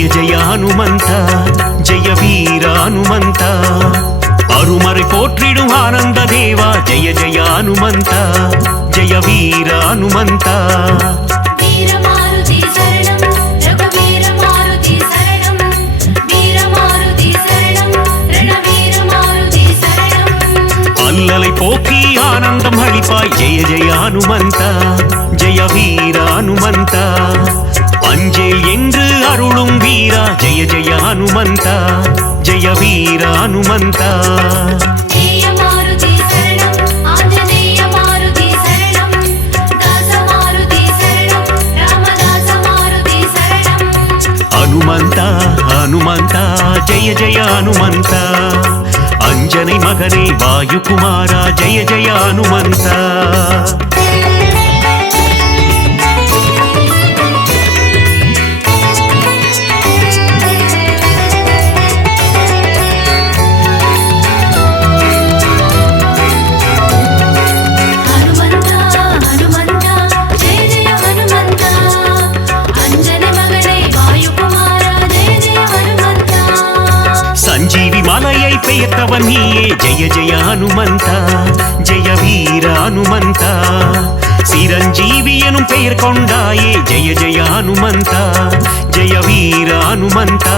ஜெய ஜெய ஹனுமந்த ஜெய வீர ஹனுமந்த அருமறை போற்றிடும் ஆனந்த தேவா ஜெய ஜெய ஹனுமந்த ஜெய வீர ஹனுமந்த அல்லலை போக்கி ஆனந்தம் அளிப்பாய் ஜெய ஜெய ஹனுமந்த ஜெய வீர ஹனுமந்த அஞ்சேல் என்று அருளும் வீரா ஜெய ஜெய ஹனுமந்த ஜெய வீர ஹனுமந்த ஹனுமந்த ஹனுமந்த ஜெய ஜெய ஹனுமந்த अंजनी मगने वायुकुमारा जय जय हनुमंता संजीवी मालयै पेयतवन नीये जय जय हनुमंता जय वीर हनुमंता चिरंजीवी एनुम पेयर कोंडाये जय जय हनुमंता जय वीर हनुमंता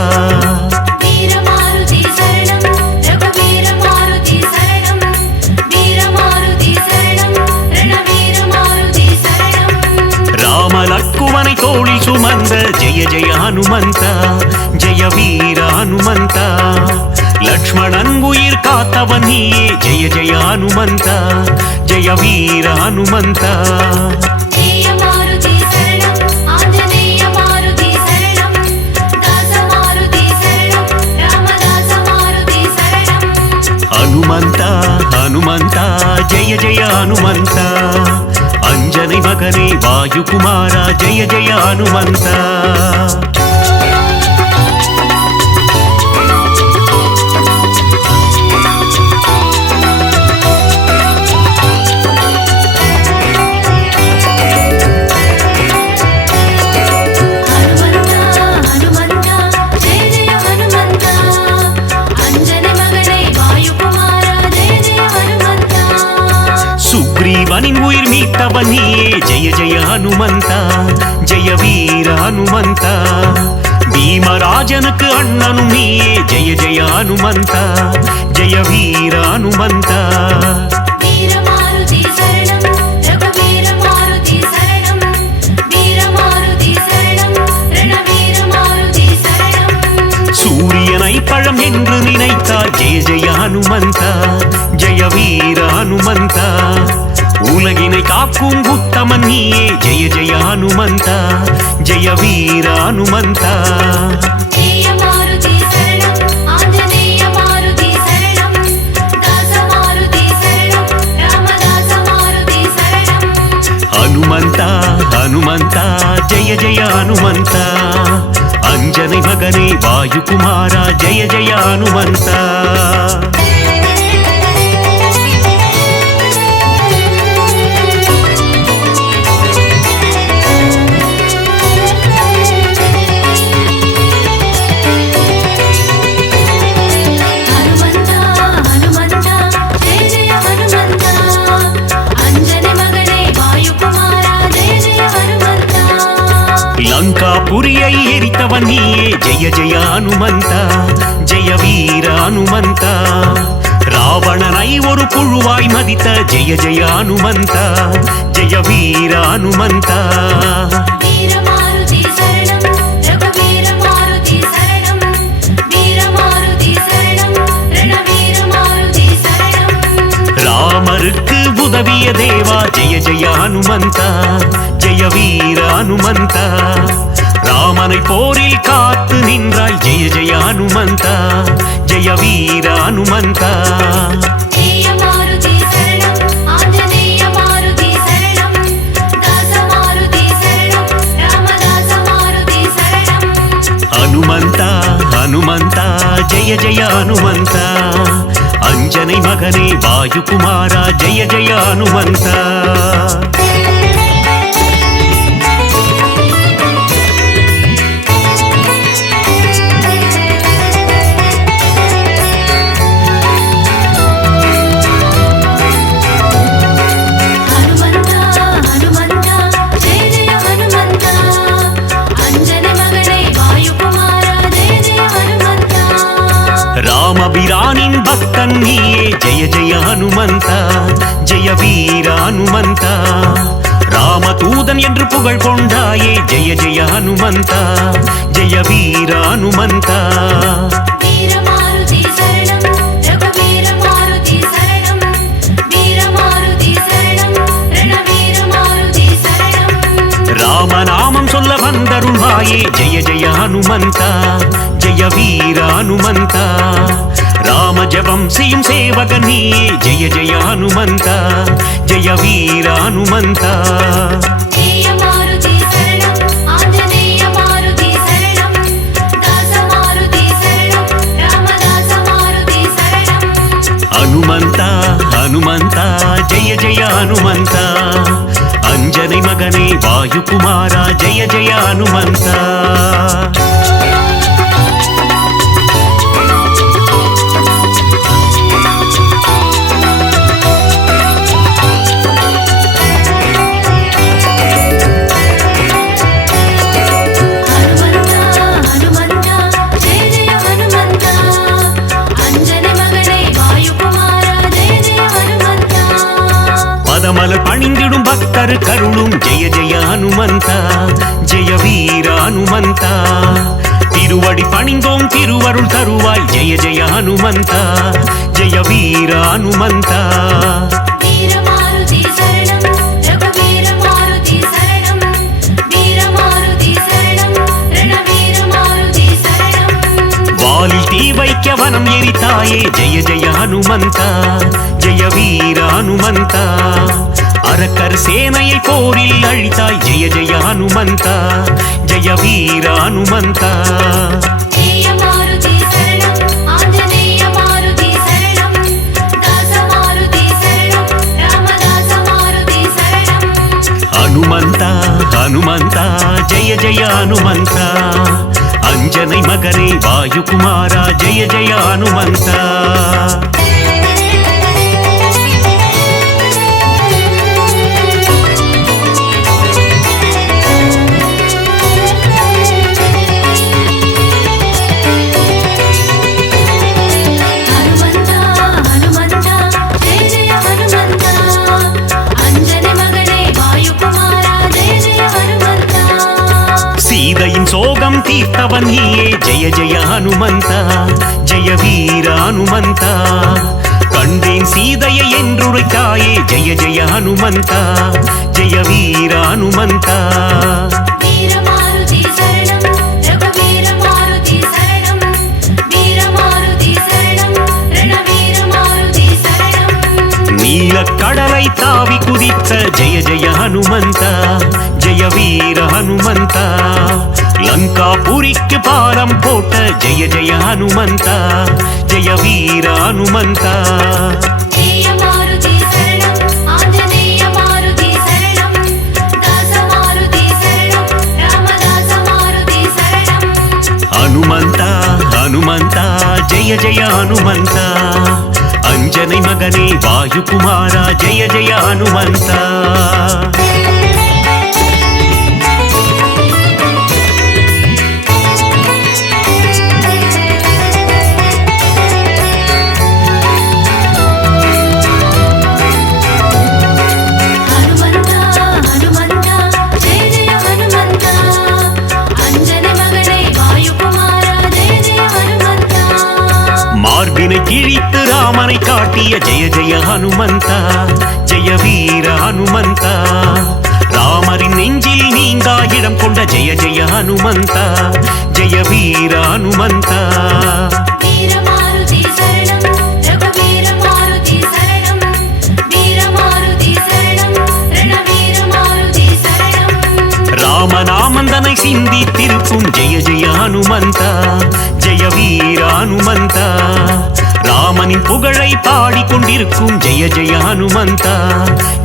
राम लक्ष्मणै तोळिल सुमंद जय जय हनुमंता जय वीर हनुमंता लक्ष्मणन उयिर कात्तवन नीये जय जय हनुमंता जय वीर हनुमंता हनुमंता हनुमंता जय जय हनुमंता अंजनी मगने वायुकुमारा जय जय हनुमंता सुग्रीवनिन उयिर मीट्टवन नीये जय जय हनुमंता जय वीर हनुमंता भीमराजनुक्कु अण्णनुम नीये जय जय हनुमंता जय वीर हनुमंता सूर्यनै पழம் என்று நினைத்தாய் जय जय हनुमंता जय वीर हनुमंता उलगिனை காக்கும் உத்தமன் நீயே जय जय हनुमंता जय वीर हनुमंता हनुमंता हनुमंता जय जय हनुमंता अंजनी मगने वायुकुमारा जय जय हनुमंता लंकापुरियै एरितवन नीये जय जय हनुमंता जय वीर हनुमंता रावणनै ओरु पुळुवाय मदित जय जय हनुमंता जय वीर हनुमंता ராமருக்கு உதவிய தேவா ஜெய ஜெய ஹனுமந்தா ஜெய வீர ஹனுமந்தா ராமனை போரில் காத்து நின்றாய் ஜெய ஜெய ஹனுமந்தா ஜெய வீர ஹனுமந்தா हनुमंता हनुमंता जय जय हनुमंता अंजनी मगने वायुकुमारा जय जय हनुमंता ராமபிரானின் பக்தன் நீயே ஜெய ஜெய ஹனுமந்தா ஜெய வீர ஹனுமந்தா ராமதூதன் என்று புகழ் கொண்டாயே ஜெய ஜெய ஹனுமந்தா ஜெய வீர ஹனுமந்தா ராமநாமம் சொல்ல வந்தருள்வாயே ஜெய ஜெய ஹனுமந்தா ஜெய வீர ஹனுமந்தா ராம ஜபம் செய்யும் சேவகன் நீயே ஜெய ஜெய ஹனுமந்தா ஜெய வீர ஹனுமந்தா ஹனுமந்தா ஹனுமந்தா ஜெய ஜெய ஹனுமந்தா अंजनी मगने वायुकुमारा जय जय हनुमंता மலர் பணிந்திடும் பக்தர் கருளும் ஜெய ஜெய ஹனுமந்தா ஜெய வீர ஹனுமந்தா திருவடி பணிந்தோம் திருவருள் தருவாய் ஜெய ஜெய ஹனுமந்தா ஜெய வீர ஹனுமந்தா வாலில் தீ வைக்க வனம் எரித்தாயே ஜெய ஜெய ஹனுமந்தா ஜெய வீர ஹனுமந்தா அரக்கர் சேனையை போரில் அழித்தாய் ஜெய ஜெய ஹனுமந்தா ஜெய வீர ஹனுமந்தா ஹனுமந்தா ஹனுமந்தா ஜெய ஜெய ஹனுமந்தா अंजनी मगने वायुकुमारा जय जय हनुमंता சோகம் தீர்த்தவன் நீயே ஜெய ஜெய ஹனுமந்தா ஜெய வீர ஹனுமந்தா கண்டேன் சீதையை என்றுரைத்தாயே ஜெய ஜெய ஹனுமந்தா ஜெய வீர ஹனுமந்தா நீல கடலை தாவி குதித்த ஜெய ஜெய ஹனுமந்தா ஜெய வீர ஹனுமந்தா லங்காபுரிக்கு பாலம் போட்ட ஜெய ஜெய ஹனுமந்தா ஜெய வீர ஹனுமந்தா ஹனுமந்தா ஹனுமந்தா ஜெய ஜெய ஹனுமந்தா अंजनी मगने वायुकुमारा जय जय हनुमंता கிழித்து ராமனை காட்டிய ஜெய ஜெய ஹனுமந்தா ஜெய வீர ஹனுமந்தா ராமரின் நெஞ்சில் நீங்கா இடம் கொண்ட ஜெய ஜெய ஹனுமந்தா ஜெய வீர ஹனுமந்தா ராமநாமந்தனை சிந்தி திருப்பும் ஜெய ஜெய ஹனுமந்தா ஜெய வீர ஹனுமந்தா ராமனின் புகழை பாடிக்கொண்டிருக்கும் ஜெய ஜெய ஹனுமந்தா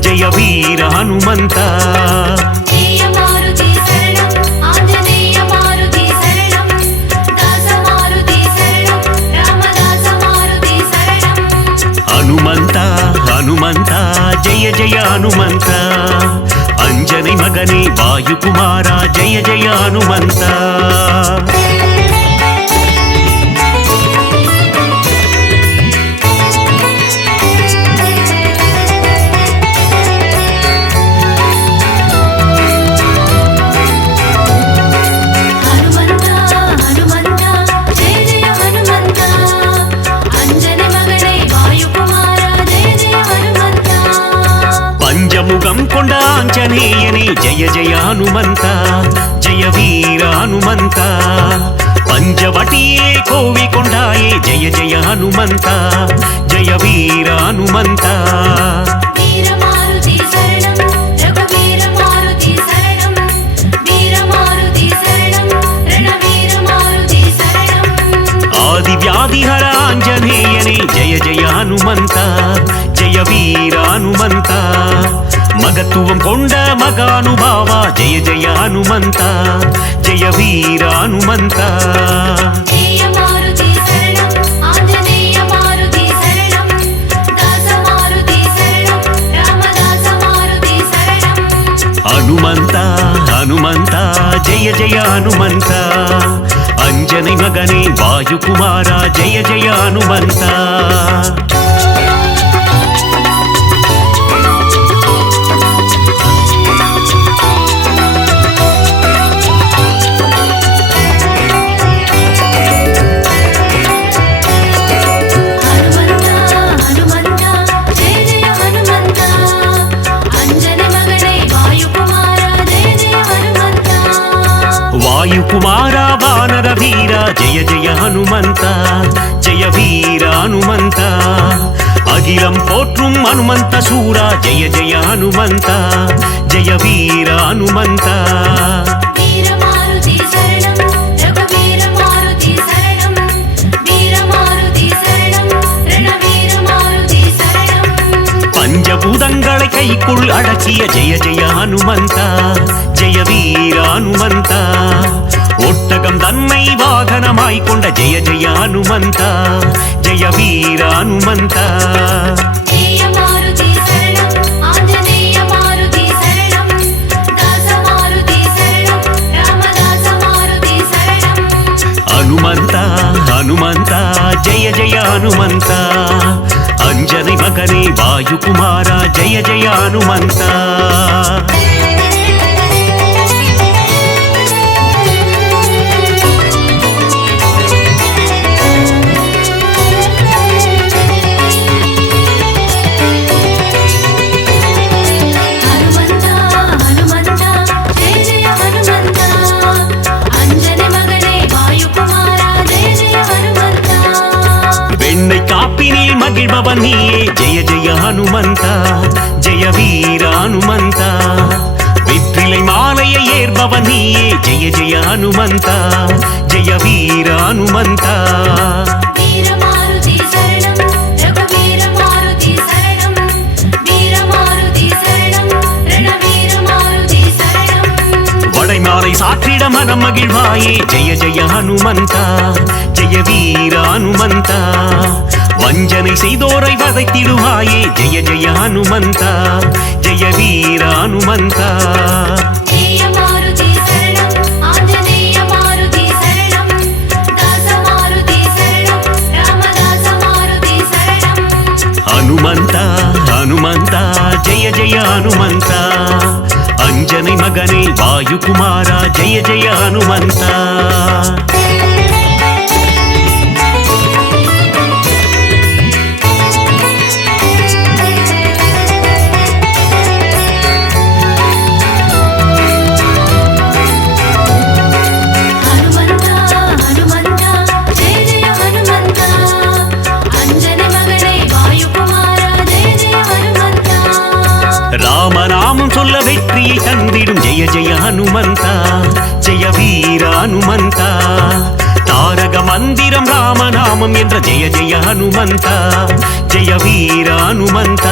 ஜெய வீர ஹனுமந்தா ஹனுமந்தா ஹனுமந்தா ஜெய ஜெய ஹனுமந்தா अंजनी मगने वायुकुमारा जय जय हनुमंता ಆಂಜನೇಯನೇ ಜಯ ಜಯ ಹನುಮಂತ ಜಯ ವೀರ ಹನುಮಂತ ಪಂಚವಟಿಯೇ ಕೋವಿಕೊಂಡಾಯೇ ಜಯ ಜಯ ಹನುಮಂತ ಜಯ ವೀರ ಹನುಮಂತ ಆದಿವ್ಯಾಧಿಹರ ಆಂಜನೇಯನೇ ಜಯ ಜಯ ಹನುಮಂತ ಜಯ ವೀರ ಹನುಮಂತ ಮಗತ್ವಂ ಕೊಂಡ ಮಗಾನುಭಾವ ಜಯ ಜಯ ಹನುಮಂತ ಜಯ ವೀರ ಹನುಮಂತ ಹನುಮಂತ ಹನುಮಂತ ಜಯ ಜಯ ಹನುಮಂತ ಅಂಜனை ಮಗನೇ ವಾಯುಕುಮಾರ ಜಯ ಜಯ ಹನುಮಂತ ವಾಯುಕುಮಾರ ವಾನರ ವೀರ ಜಯ ಜಯ ಹನುಮಂತ ಜಯ ವೀರ ಹನುಮಂತ ಅಖಿಲಂ ಪೋற்றும் ಹನುಮಂತ ಸೂರ ಜಯ ಜಯ ಹನುಮಂತ ಜಯ ವೀರ ಹನುಮಂತ பஞ்சபூதங்களை கைக்குள் அடக்கிய ஜெய ஜெய ஹனுமந்த ஜெய வீர ஹனுமந்த ஒட்டகம் தன்னை வாகனமாய் கொண்ட ஜெய ஜெய ஹனுமந்த ஜெய வீர ஹனுமந்த ಹನುಮಂತ ಹನುಮಂತ ಜಯ ಜಯ ಹನುಮಂತ ಅಂಜனை ಮಗನೇ ವಾಯುಕುಮಾರ ಜಯ ಜಯ ಹನುಮಂತ மகிழ்பவன் நீயே ஜெய ஜெய ஹனுமந்த ஜெய வீர ஹனுமந்த வெற்றிலை மாலையை ஏற்பவன் நீயே ஜெய ஜெய ஹனுமந்த ஜெய வீர ஹனுமந்த வடைமாலை சாற்றிட மனம் மகிழ்வாயே ஜெய ஜெய ஹனுமந்த ஜெய வீர ஹனுமந்த வஞ்சனை செய்தோரை வதைத்திடுவாயே ஜெய ஜெய ஹனுமந்த ஜெய வீர ஹனுமந்த ಹನುಮಂತ ಹನುಮಂತ ಜಯ ಜಯ ಹನುಮಂತ ಅಂಜனை ಮಗನೇ ವಾಯುಕುಮಾರ ಜಯ ಜಯ ಹನುಮಂತ ராமநாமம் சொல்ல வெற்றியை தந்திடும் ஜெய ஜெய ஹனுமந்த ஜெய வீர ஹனுமந்த தாரக மந்திரம் ராமநாமம் என்ற ஜெய ஜெய ஹனுமந்த ஜெய வீர ஹனுமந்த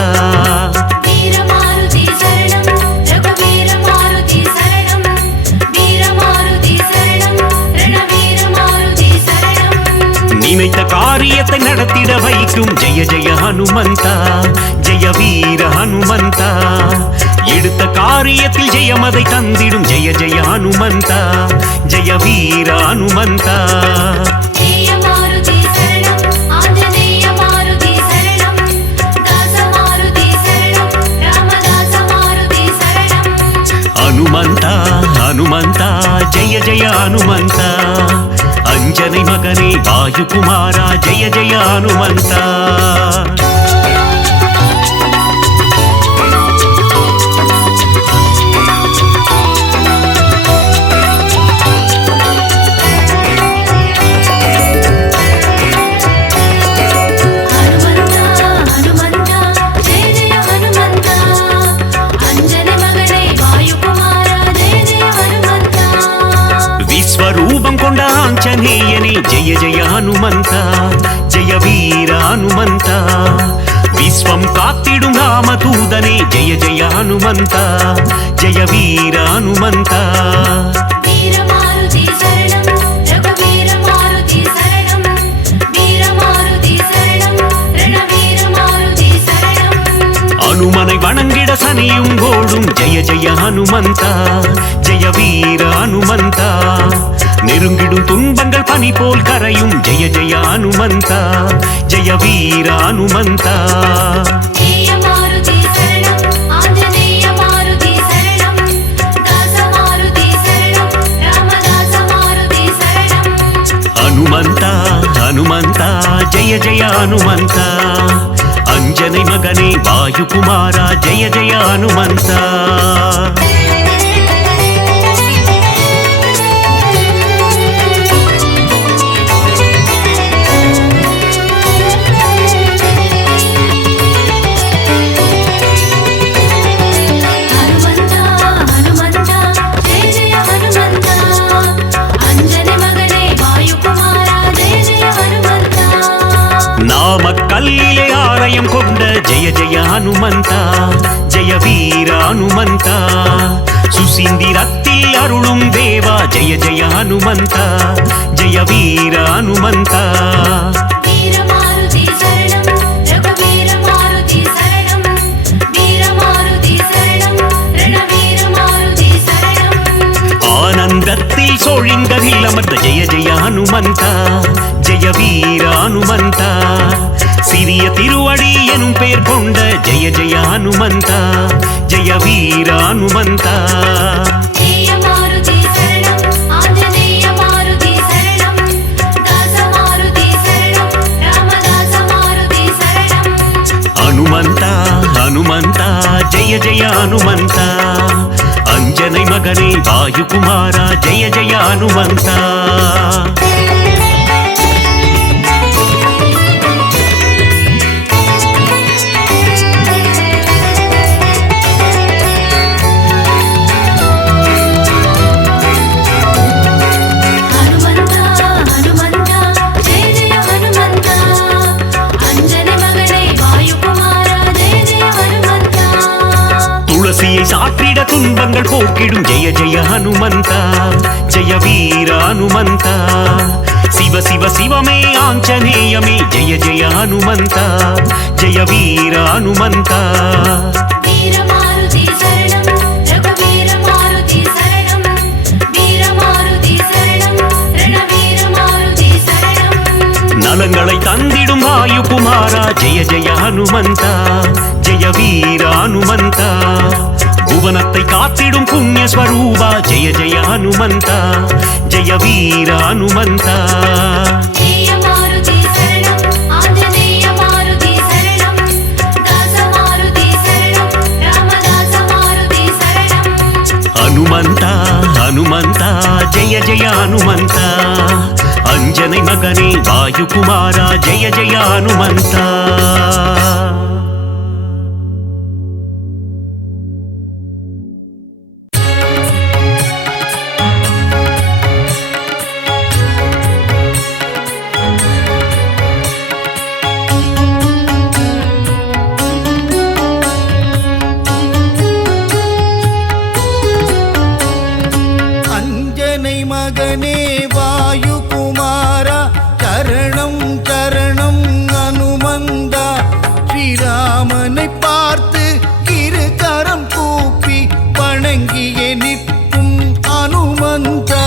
நினைத்த காரியத்தை நடத்திட வைக்கும் ஜெய ஜெய ஹனுமந்த ஜெய வீர ஹனுமந்த எடுத்த காரியத்தில் ஜெயமதை தந்திடும் ஜெய ஜெய ஹனுமந்த ஜெய வீர ஹனுமந்த ಹನುಮಂತ ಹನುಮಂತ ಜಯ ಜಯ ಹನುಮಂತ ಅಂಜனை ಮಗನೇ ವಾಯುಕುಮಾರ ಜಯ ಜಯ ಹನುಮಂತ आञ्जनेयने जय जय हनुमन्त जय वीर हनुमन्त विश्वं कात्तिडुम रामदूतने जय जय हनुमन्त जय वीर हनुमन्त हनुमனை வணங்கிட சனியும் கோடும் ஜெய ஜெய ஹனுமந்தா ஜெய வீர ஹனுமந்தா நெருங்கிடும் துன்பங்கள் பனி போல் கரையும் ஜெய ஜெய ஹனுமந்தா ஜெய வீர ஹனுமந்தா ஹனுமந்தா ஹனுமந்தா ஜெய ஜெய ஹனுமந்தா अंजने मगने वायुकुमारा जय जय हनुमन्ता கல்லிலே ஆலயம் கொண்ட ஜெய ஜெய ஹனுமந்தா ஜெய வீர ஹனுமந்தா சுசீந்திரத்தில் அருளும் தேவா ஜெய ஜெய ஹனுமந்தா ஜெய வீர ஹனுமந்தா ஆனந்தத்தில் சோழிங்கரில் அமர்ந்த ஜெய ஜெய ஹனுமந்தா ஜெய வீர ஹனுமந்தா சிறிய திருவடி எனும் பெயர் கொண்ட ஜெய ஜெய ஹனுமந்தா ஜெய வீர ஹனுமந்தா ஹனுமந்தா ஹனுமந்தா ஜெய ஜெய ஹனுமந்தா अंजने मगने वायुकुमारा जय जय हनुमन्ता சாற்றிட துன்பங்கள் போக்கிடும் ஜெய ஜெய ஹனுமந்தா ஜெய வீர ஹனுமந்தா சிவ சிவ சிவமே ஆஞ்சநேயமே ஜெய ஜெய ஹனுமந்தா ஜெய வீர ஹனுமந்தா நலங்களை தந்திடும் வாயுகுமாரா ஜெய ஜெய ஹனுமந்தா ஜெய வீர ஹனுமந்தா புவனத்தை காத்திடும் புண்ணிய ஸ்வரூபா ஜெய ஜெய ஹனுமந்தா ஜெய வீர ஹனுமந்தா ஹனுமந்தா ஹனுமந்தா ஜெய ஜெய ஹனுமந்தா अंजने मगने वायुकुमारा जय जय हनुमन्ता अंजने मगने वायुकुमारा சரணம் சரணம் அனுமந்தா ஸ்ரீராமனை பார்த்து இரு கரம் கூப்பி வணங்கியே நிற்கும் அனுமந்தா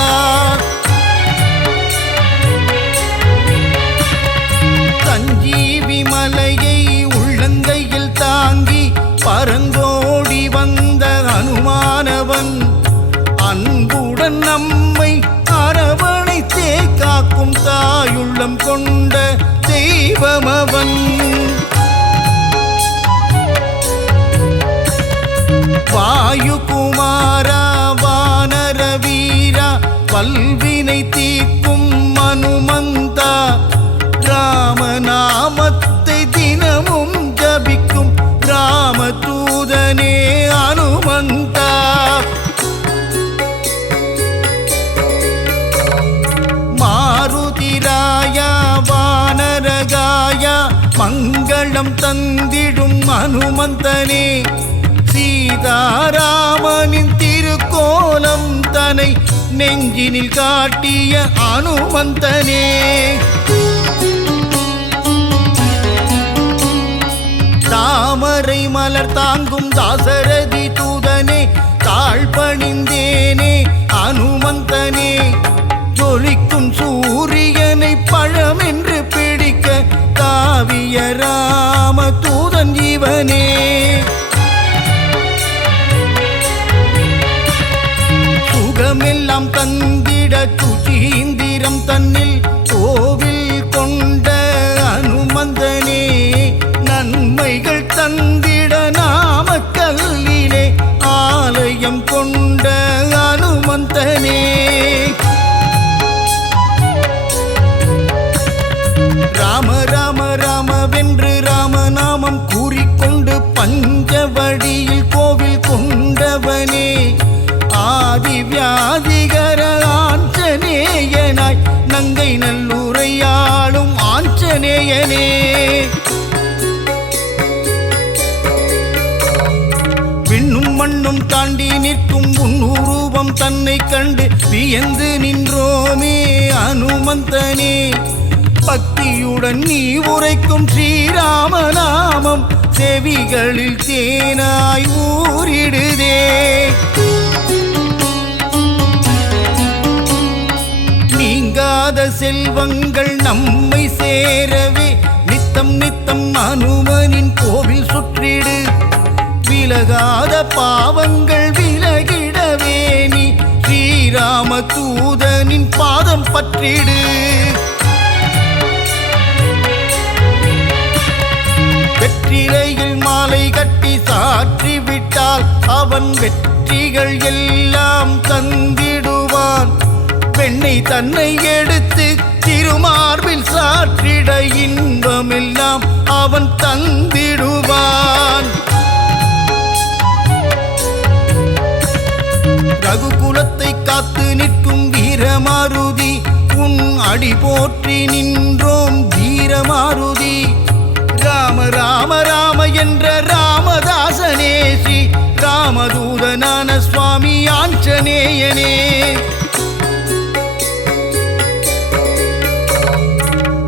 சஞ்சீவி மலையை உள்ளங்கையில் தாங்கி பரந்தோடி வந்த அனுமானவன் அன்புடன் நம்மை அரவணைத்தே காக்கும் தாயுள்ளம் கொண்ட தெய்வமவன் வாயுகுமாரா வானர வீரா வல்வினை தீர்க்கும் அனுமந்தா ராமநாமத்தை தினமும் ஜபிக்கும் ராமதூதனே அனுமந்தா மா மங்களம் தந்திடும் அனுமந்தனே சீதாராமனின் திருக்கோலம் தனை நெஞ்சினில் காட்டிய அனுமந்தனே தாமரை மலர் தாங்கும் தாசரதி தூதனே தாழ்பணிந்தேனே அனுமந்தனே ஜொலிக்கும் சூரியனை பழமென்று பிடிக்க தாவிய ராம தூதன் ஜீவனே சுகமெல்லாம் தந்திட சுச்சீந்திரம் தன்னில் கோவில் கொண்ட அனுமந்தனே நன்மைகள் தந்திட நாமக்கல்லிலே ஆலயம் கொண்ட அனுமந்தனே ராம ராம ராமவென்று ராமநாமம் கூறிக்கொண்டு பஞ்சவடியில் கோவில் கொண்டவனே ஆதி வியாதிகர ஆஞ்சநேயனாய் நங்கை நல்லூரையாளும் ஆஞ்சநேயனே விண்ணும் மண்ணும் தாண்டி நிற்கும் உன்னுருவம் தன்னை கண்டு வியந்து நின்றோமே அனுமந்தனே பக்தியுடன் நீ உரைக்கும் ஸ்ரீராமநாமம் செவிகளில் தேனாய் ஊறிடுதே நீங்காத செல்வங்கள் நம்மை சேரவே நித்தம் நித்தம் அனுமனின் கோவில் சுற்றிடு விலகாத பாவங்கள் விலகிடவே நீ ஸ்ரீராம தூதனின் பாதம் பற்றிடு வெற்றிலையில் மாலை கட்டி சாற்றி விட்டால் அவன் வெற்றிகள் எல்லாம் தந்திடுவான் பெண்ணை தன்னை எடுத்து திருமார்பில் சாற்றிட இன்பமெல்லாம் அவன் தந்திடுவான் ரகுகுலத்தை காத்து நிற்கும் வீரமாருதி உன் அடி போற்றி நின்றோம் வீரமாருதி ராம ராம ராம என்ற ராமதாசனே ஸ்ரீ ராமதூதனான சுவாமி ஆஞ்சநேயனே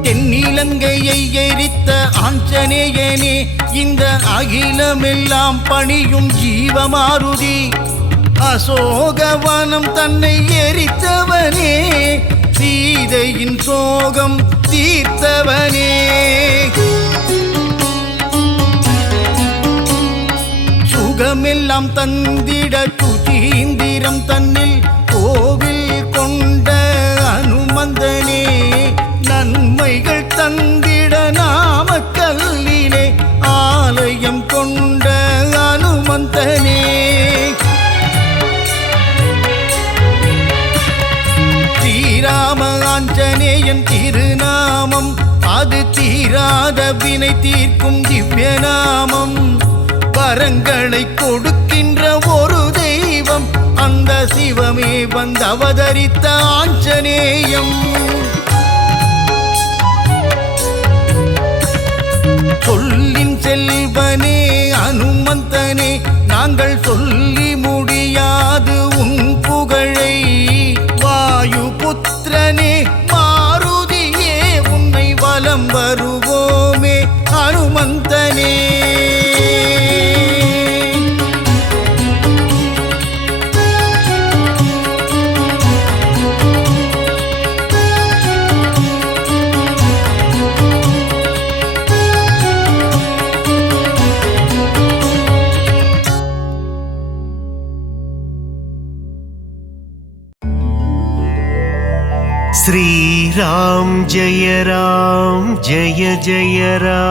தென்னிலங்கையை எரித்த ஆஞ்சநேயனே இந்த அகிலமெல்லாம் பணியும் ஜீவமாருதி அசோகவனம் தன்னை எரித்தவனே சீதையின் சோகம் தீர்த்தவனே சுகமெல்லாம் தந்திட சுச்சீந்திரம் தன்னில் கோவில் கொண்ட அனுமந்தனே நன்மைகள் தந்திட நாமக்கல்லிலே ஆலயம் கொண்ட அனுமந்தனே ஸ்ரீராம ஆஞ்சநேயன் திருநாமம் அது தீராத வினை தீர்க்கும் திவ்ய நாமம் வரங்களை கொடுக்கின்ற ஒரு தெய்வம் அந்த சிவமே வந்து அவதரித்த ஆஞ்சநேயம் சொல்லின் செல்வனே அனுமந்தனே நாங்கள் சொல்லி முடியாது உன் புகழை வாயு புத்திரனே மாருதியே உன்னை வலம் வருவோமே அனுமந்தனே श्रीराम जय जय राम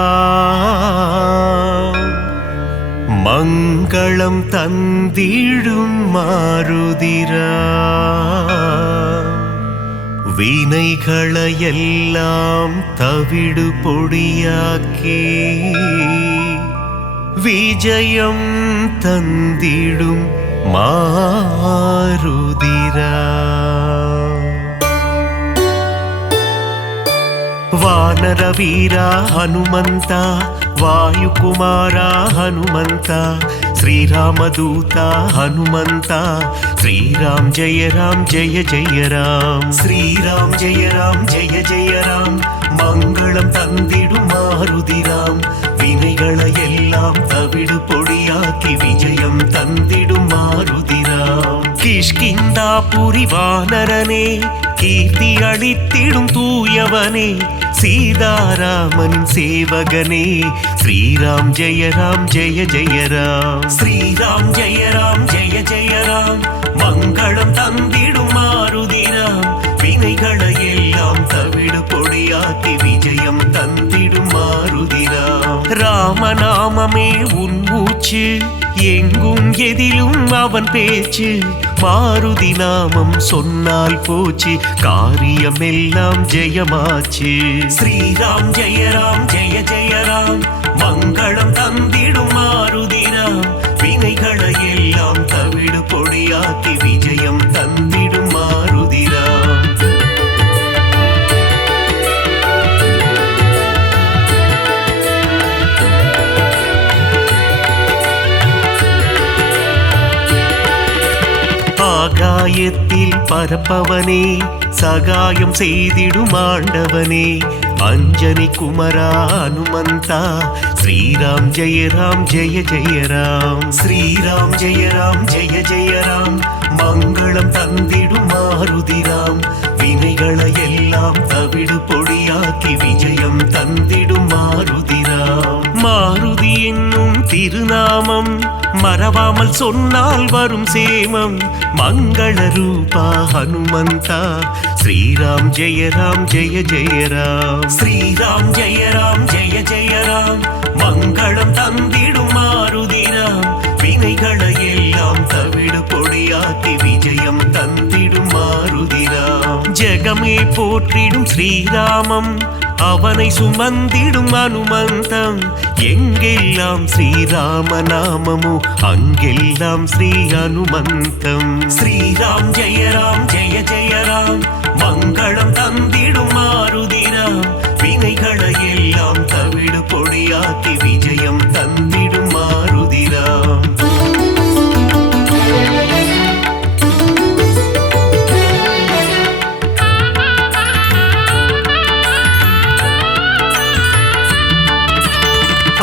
मङ्गलं तந்திடும் மாருதிரா வினைகளையெல்லாம் தவிடு பொடியாக்கி விஜயம் தந்திடும் மாருதிரா. ವಾನರ ವೀರ ಹನುಮಂತ ವಾಯುಕುಮಾರ ಹನುಮಂತ ಶ್ರೀರಾಮದೂತ ಹನುಮಂತ ಶ್ರೀರಾಮ್ ಜಯ ರಾಮ್ ಜಯ ಜಯ ರಾಮ್ ಶ್ರೀರಾಮ್ ಜಯ ರಾಮ್ ಜಯ ಜಯ ராம் மங்களம் தந்திடும் மாருதி ராம் வினைகளை எல்லாம் தவிடு பொடியாக்கி விஜயம் தந்திடும் மாருதி ராம் கிஷ்கிந்தாபுரி வானரனே கீர்த்தி அளித்திடும் தூயவனே சீதாராமனின் சேவகனே ஸ்ரீராம் ஜெய ராம் ஜெய ஜெய ராம் ஸ்ரீராம் ஜெய ராம் ஜெய ஜெய ராம் மங்களம் தந்திடும் மாருதி ராம் வினைகளை எல்லாம் தவிடு பொடியாக்கி விஜயம் தந்திடும் மாருதி ராம் ராமநாமமே உன் மூச்சு எங்கும் எதிலும் அவன் பேச்சு மாருதி நாமம் சொன்னால் போச்சு காரியம் எல்லாம் ஜெயமாச்சு ஸ்ரீராம் ஜெய ராம் ஜெய ஜெய ராம் மங்களம் தந்திடும் மாருதி ராம் வினைகளை எல்லாம் தவிடு பொடியாக்கி விஜயம் தந்திடும் மாருதி ராம் ஆகாயத்தில் பரப்பவனே சகாயம் செய்திடும் ஆண்டவனே அஞ்சனி குமரா ஹனுமந்தா ஸ்ரீராம் ஜெய ராம் ஜெய ஜெய ராம் ஸ்ரீராம் ஜெய ராம் ஜெய ஜெய ராம் மங்களம் தந்திடும் மாருதி ராம் வினைகளை எல்லாம் தவிடு பொடியாக்கி விஜயம் தந்திடும் மாருதி ராம் மாருதி என்னும் திருநாமம் மறவாமல் சொன்னால் வரும் சேமம் மங்கள ரூபா ஹனுமந்தா ஸ்ரீராம் ஜெய ராம் ஜெய ஜெய ராம் ஸ்ரீராம் ஜெய ராம் ஜெய ஜெய ராம் மங்களம் தந்திடும் மாருதி ராம் வினைகளை எல்லாம் தவிடு பொடியாக்கி விஜயம் தந்திடும் மாருதி ராம் ஜெகமே போற்றிடும் ஸ்ரீராமம் அவனை சுமந்திடும் அனுமந்தம் எங்கெல்லாம் ஸ்ரீராம நாமமோ அங்கெல்லாம் ஸ்ரீ அனுமந்தம் ஸ்ரீராம் ஜெய ராம் ஜெய ஜெய ராம் மங்களம் தந்திடும் மாருதி ராம் வினைகளை எல்லாம் தவிடு பொடியாக்கி விஜயம் தந்திடும் மாருதி ராம்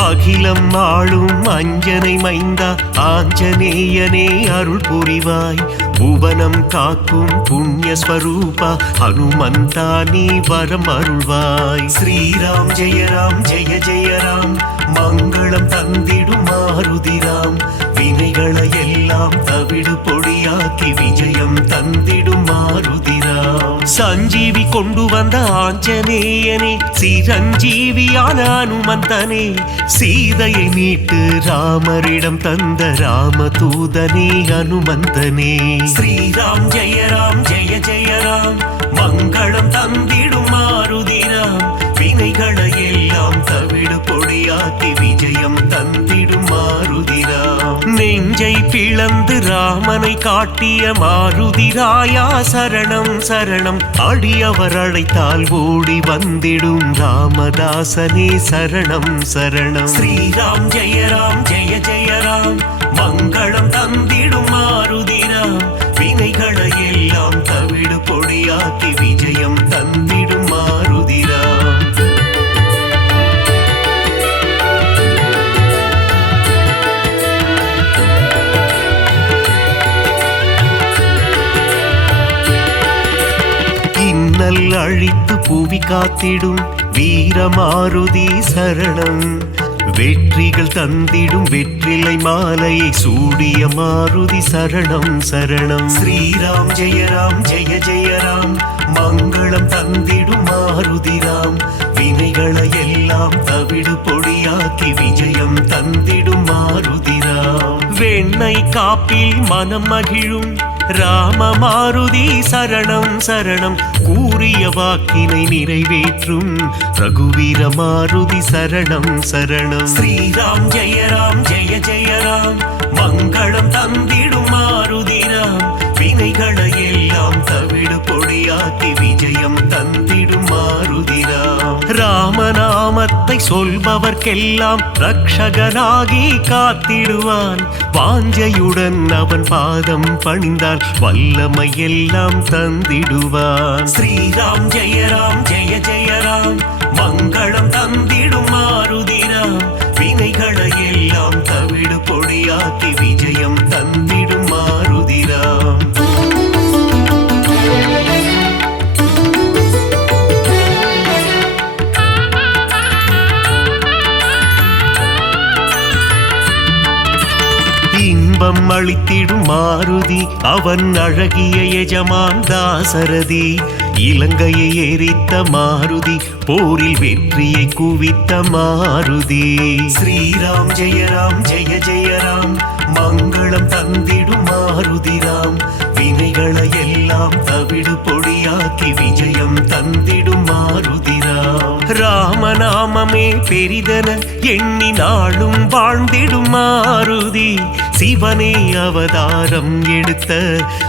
அகிலம் ஆளும் அஞ்சனை மைந்தா ஆஞ்சநேயனே அருள் புரிவாய் புவனம் காக்கும் புண்ணிய ஸ்வரூபா ஹனுமந்தா நீ வரம் அருள்வாய் ஸ்ரீராம் ஜெய ராம் ஜெய ஜெய ராம் மங்களம் தந்திடும் மாருதி ராம் வினைகளை எல்லாம் தவிடு பொடியாக்கி விஜயம் தந்திடும் மாருதி ராம் சஞ்சீவி கொண்டு வந்த ஆஞ்சநேயனே சிரஞ்சீவியான அனுமந்தனே சீதையை மீட்டு ராமரிடம் தந்த ராமதூதனே அனுமந்தனே ஸ்ரீராம் ஜெய ராம் ஜெய ஜெய ராம் மங்களம் தந்திடும் மாருதி ராம் வினைகளை எல்லாம் தவிடு பொடியாக்கி விஜயம் தந்திடும் மாருதி ராம் நெஞ்சை பிளந்து ராமனை காட்டிய மாருதி ராயா சரணம் சரணம் அடியவர் அழைத்தால் ஓடி வந்திடும் ராமதாசனே சரணம் சரணம் ஸ்ரீராம் ஜெய ராம் ஜெய ஜெய ராம் மங்களம் தந்திடும் மாருதி ராம் வினைகளை எல்லாம் தவிடு பொடியாக்கி விஜயம் தந்திடும் மாருதி ராம் இன்னல் அழித்து புவி காத்திடும் வீரமாருதி சரணம் வெற்றிகள் தந்திடும் வெற்றிலை மாலையை சூடிய மாருதி சரணம் சரணம் ஸ்ரீராம் ஜெய ராம் ஜெய ஜெய ராம் மங்களம் தந்திடும் மாருதி ராம் வினைகளை எல்லாம் தவிடு பொடியாக்கி விஜயம் தந்திடும் மாருதி ராம் வெண்ணை காப்பில் மனம் மகிழும் ராம மாருதி சரணம் சரணம் கூறிய வாக்கினை நிறைவேற்றும் ரகுவீர மாருதி சரணம் சரணம் ஸ்ரீராம் ஜெய ராம் ஜெய ஜெய ராம் மங்களம் தந்திடும் மாருதி ராம் வினைகளை எல்லாம் தவிடு பொடியாக்கி விஜயம் தந்திடும் மாருதி ராம் ராமநாமத்தை சொல்பவர்க்கெல்லாம் ரக்ஷகனாகி காத்திடுவான். வாஞ்சையுடன் அவன் பாதம் பணிந்தால் வல்லமை எல்லாம் தந்திடுவான். ஸ்ரீராம் ஜெய ராம் ஜெய ஜெய ராம், மங்களம் தந்திடும் மாருதிராம். வினைகளை எல்லாம் தவிடு பொடியாக்கி விஜயம் தந்திடும் மாருதிராம். இன்பம் அளித்திடும் மாருதி, அவன் அழகிய எஜமான் தாசரதி. இலங்கையை எரித்த மாருதி, போரில் வெற்றியை குவித்த மாருதி. ஸ்ரீராம் ஜெய ராம் ஜெய ஜெய ராம், மங்களம் தந்திடும் மாருதிராம். வினைகளை எல்லாம் தவிடு பொடியாக்கி விஜயம் தந்திடும் மாருதிராம். ராமநாமமே பெரிதென எண்ணி நாளும் வாழ்ந்திடும் மாருதி. சிவனே அவதாரம் எடுத்த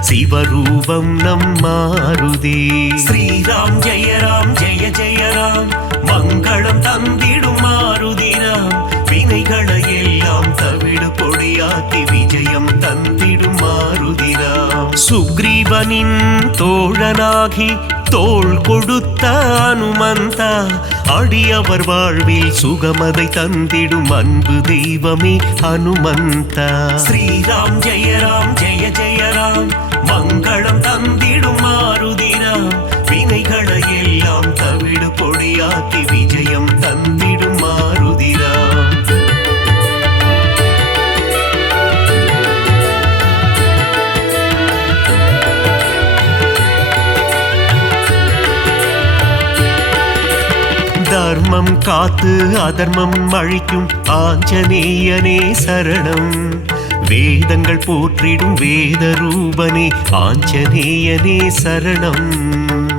சிவரூபம் நம் மாருதி. ஸ்ரீராம் ஜெய ராம் ஜெய ஜெய ராம், மங்களம் தந்திடும் மாருதிராம். வினைகளை எல்லாம் தவிடு பொடியாக்கி விஜயம் தந்திடும் மாருதிராம். சுக்ரீவனின் தோழனாகி தோள் கொடுத்த அனுமந்தா, அடியவர் வாழ்வில் சுகமதை தந்திடும் அன்பு தெய்வமே அனுமந்தா. ஸ்ரீராம் ஜெய ராம் ஜெய ஜெய ராம், மங்களம் தந்திடும் மாருதிராம். வினைகளை எல்லாம் தவிடு பொடியாக்கி விஜயம் தந்திடும் மாருதிராம். தர்மம் காத்து அதர்மம் அழிக்கும் ஆஞ்சநேயனே சரணம். வேதங்கள் போற்றிடும் வேத ரூபனே ஆஞ்சநேயனே சரணம்.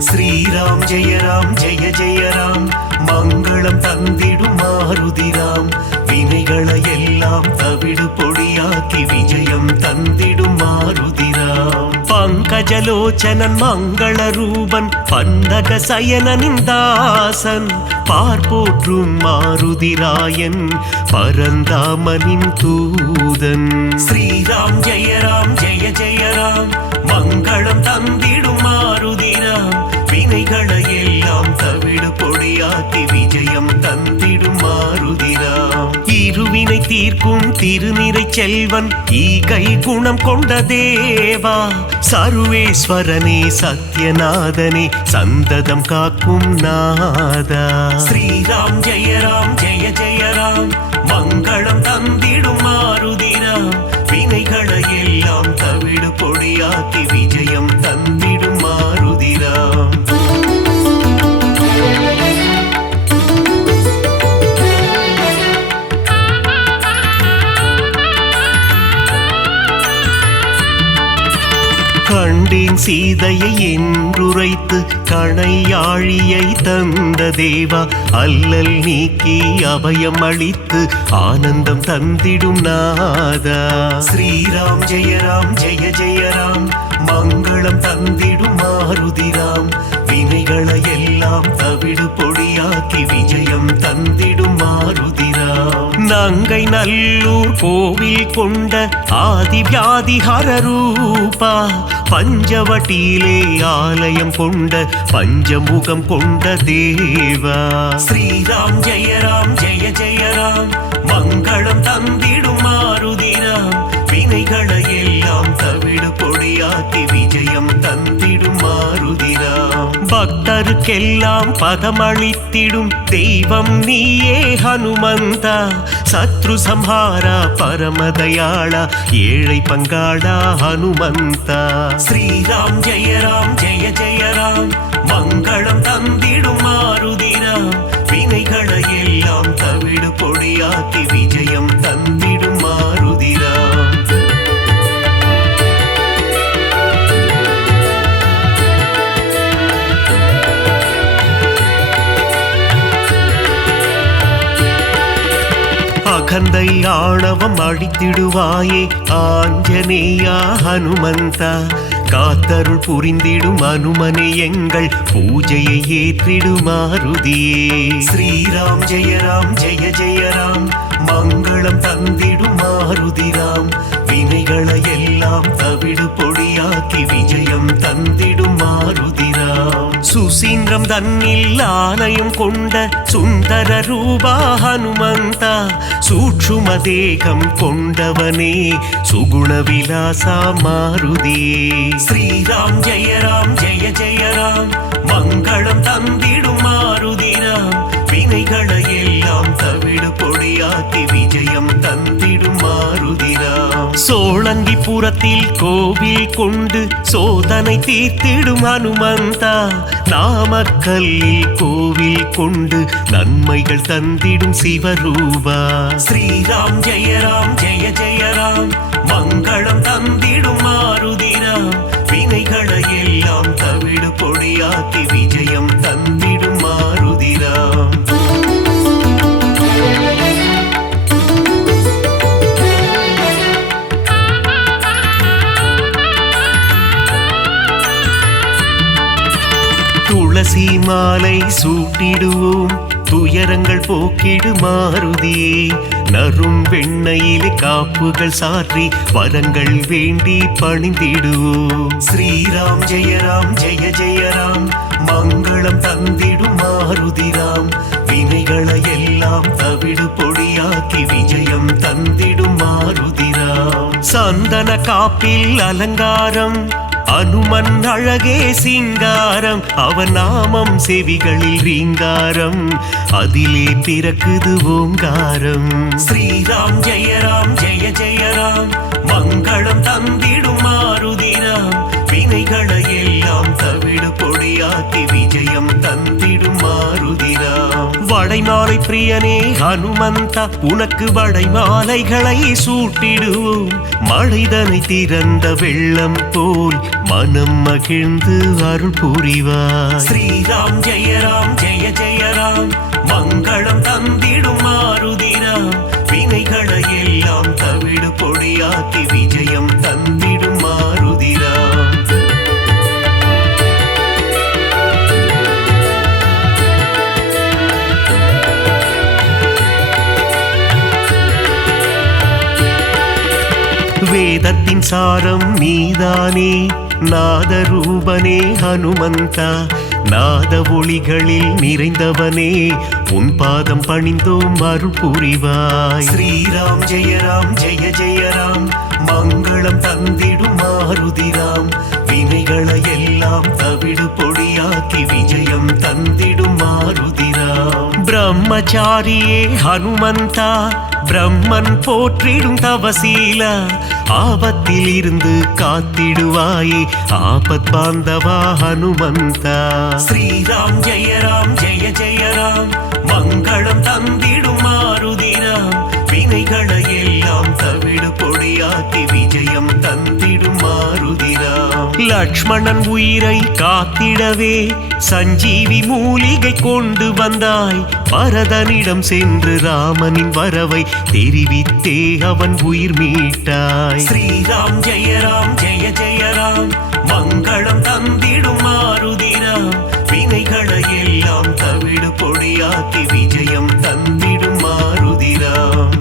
ஸ்ரீராம் ஜெய ராம் ஜெய ஜெய ராம், மங்களம் தந்திடும் மாருதிராம். வினைகளை எல்லாம் தவிடு பொடியாக்கி விஜயம் தந்திடும் மாருதிராம். பங்கஜலோச்சனன் மங்கள ரூபன், பன்னக சயனனின் தாசன். பார்ப்போற்றும் மாருதிராயன், பரந்தாமனின் தூதன். ஸ்ரீராம் ஜெய ராம் ஜெய ஜெய ராம், மங்களம் தந்திடும் மாருதிராம். வினைகளை எல்லாம் தவிடு பொடியாக்கி விஜயம் தந்திடும் மாருதிராம். இருவினை தீர்க்கும் திருநிறை செல்வன், ஈகை குணம் கொண்ட தேவா. சர்வேஸ்வரனே சத்யநாதனே, சந்ததம் காக்கும் நாதா. ஸ்ரீராம் ஜெய ராம் ஜெய ஜெய ராம், மங்களம் தந்திடும் மாருதிராம். வினைகளை எல்லாம் தவிடு பொடியாக்கி விஜயம் தந்திடும் மாருதிராம். கண்டேன் சீதையை என்றுரைத்து கணையாழியை தந்த தேவா. அல்லல் நீக்கி அபயம் அளித்து ஆனந்தம் தந்திடும் நாதா. ஸ்ரீராம் ஜெய ராம் ஜெய ஜெய ராம், மங்களம் தந்திடும் மாருதிராம். வினைகளை எல்லாம் தவிடு பொடியாக்கி விஜயம் தந்திடும் மாருதிராம். நங்கை நல்லூர் கோவில் கொண்ட ஆதி வியாதிஹர ரூபா. பஞ்சவட்டியிலே ஆலயம் கொண்ட பஞ்சமுகம் கொண்ட தேவா. ஸ்ரீராம் ஜெய ராம் ஜெய ஜெய ராம், மங்களம் தந்திடும் மாருதிராம். வினைகளை எல்லாம் தவிடு பொடியாக்கி விஜயம் தந்திடும் மாருதிராம். பக்தருக்கெல்லாம் பதமளித்திடும் தெய்வம் நீயே ஹனுமந்தா. சத்ரு சம்ஹாரா பரமதயாளா, ஏழை பங்காளா ஹனுமந்தா. ஸ்ரீராம் ஜெய ராம் ஜெய ஜெய ராம், மங்களம் தந்திடும் மாருதிராம். வினைகளை எல்லாம் தவிடு பொடியாக்கி விஜயம் தந்திடும் மாருதிராம். அகந்தை ஆணவம் அழித்திடுவாயே ஆஞ்சநேயா ஹனுமந்தா. காத்தருள் புரிந்திடும் அனுமனை எங்கள் பூஜையை ஏற்றிடும் மாருதியே. ஸ்ரீராம் ஜெய ஜெய ராம் மங்களம் தந்திடும் மாருதிராம் வினைகளை எல்லாம் தவிடு பொடியாக்கி விஜயம் தந்திடும் மாருதிராம். சுசீந்திரம் தன்னில் ஆலயம் கொண்ட சுந்தர ரூபா ஹனுமந்தா சூட்சும தேகம் கொண்டவனே சுகுண விலாசா மாருதியே. ஸ்ரீராம் ஜெய ஜெய ராம் மங்களம் தந்திடும் மாருதிராம் வினைகளை எல்லாம் தவிடு பொடியாக்கி விஜயம் தந்திடும் மாருதிராம். சோழங்கிபுரத்தில் கோவில் கொண்டு சோதனை தீர்த்திடும் ஹனுமந்தா நாமக்கல்லில் கோவில் கொண்டு நன்மைகள் தந்திடும் சிவரூபா. ஸ்ரீராம் ஜெய ராம் மங்களம் தந்திடும் மாருதிராம் வினைகளை எல்லாம் தவிடு பொடியாக்கி விஜயம் தந்திடும் மாருதிராம். துளசி மாலை சூட்டிடுவோம் துயரங்கள் போக்கிடு மாருதியே. நரும் வெண்ணையிலே காப்புகள் சாற்றி வரங்கள் வேண்டி பணிந்திடுவோம். ஸ்ரீராம் ஜெய ராம் மங்களம் தந்திடும் மாருதிராம் வினைகளை எல்லாம் தவிடு பொடியாக்கி விஜயம் தந்திடும் மாருதிராம். சந்தன காப்பில் அலங்காரம் அனுமன் அழகே சிங்காரம் அவன் நாமம் செவிகளில் ரீங்காரம் அதிலே பிறக்குது ஓங்காரம். ஸ்ரீராம் ஜெய ராம் மங்களம் தந்திடும் மாருதிராம் வினைகளை எல்லாம் தவிடு பொடியாக்கி விஜயம் தந்திடும் மாருதிராம். வடைமாலை பிரியனே ஹனுமந்தா உனக்கு வடைமாலைகளை சூட்டிடுவோம் மழைதனை திறந்த வெள்ளம் போல் மனம் மகிழ்ந்து அருள் புரிவாய். ஸ்ரீராம் ஜெய ராம் மங்களம் தந்திடும் மாருதிராம் வினைகளை எல்லாம் தவிடு பொடியாக்கி விஜயம் தந்திடும் மாருதிராம். வேதத்தின் சாரம் நீதானே நாதரூபனே ஹனுமந்தா நாத ஒளிகளில் நிறைந்தவனே உன் பாதம் பணிந்தோம் அருள் புரிவாய். ஸ்ரீராம் ஜெய ராம் மங்களம் தந்திடும் மாருதிராம் வினைகளை எல்லாம் தவிடு பொடியாக்கி விஜயம் தந்திடும் மாருதிராம். பிரம்மச்சாரியே ஹனுமந்தா பிரம்மன் போற்றிடும் தவசீலா ஆபத்தில் இருந்து காத்திடுவாயே ஆபத் பாந்தவா ஹனுமந்தா. ஸ்ரீராம் ஜெய ராம் மங்களம் தந்திடும் மாருதிராம் வினைகளை எல்லாம் தவிடு பொடியாக்கி விஜயம் தந்திடும் மாருதிராம். லக்ஷ்மணன் உயிரை காத்திடவே சஞ்சீவி மூலிகை கொண்டு வந்தாய் பரதனிடம் சென்று ராமனின் வரவை தெரிவித்தே அவன் உயிர் மீட்டாய். ஸ்ரீராம் ஜெய ராம் மங்களம் தந்திடும் மாருதிராம் வினைகளை எல்லாம் தவிடு பொடியாக்கி விஜயம் தந்திடும் மாருதிராம்.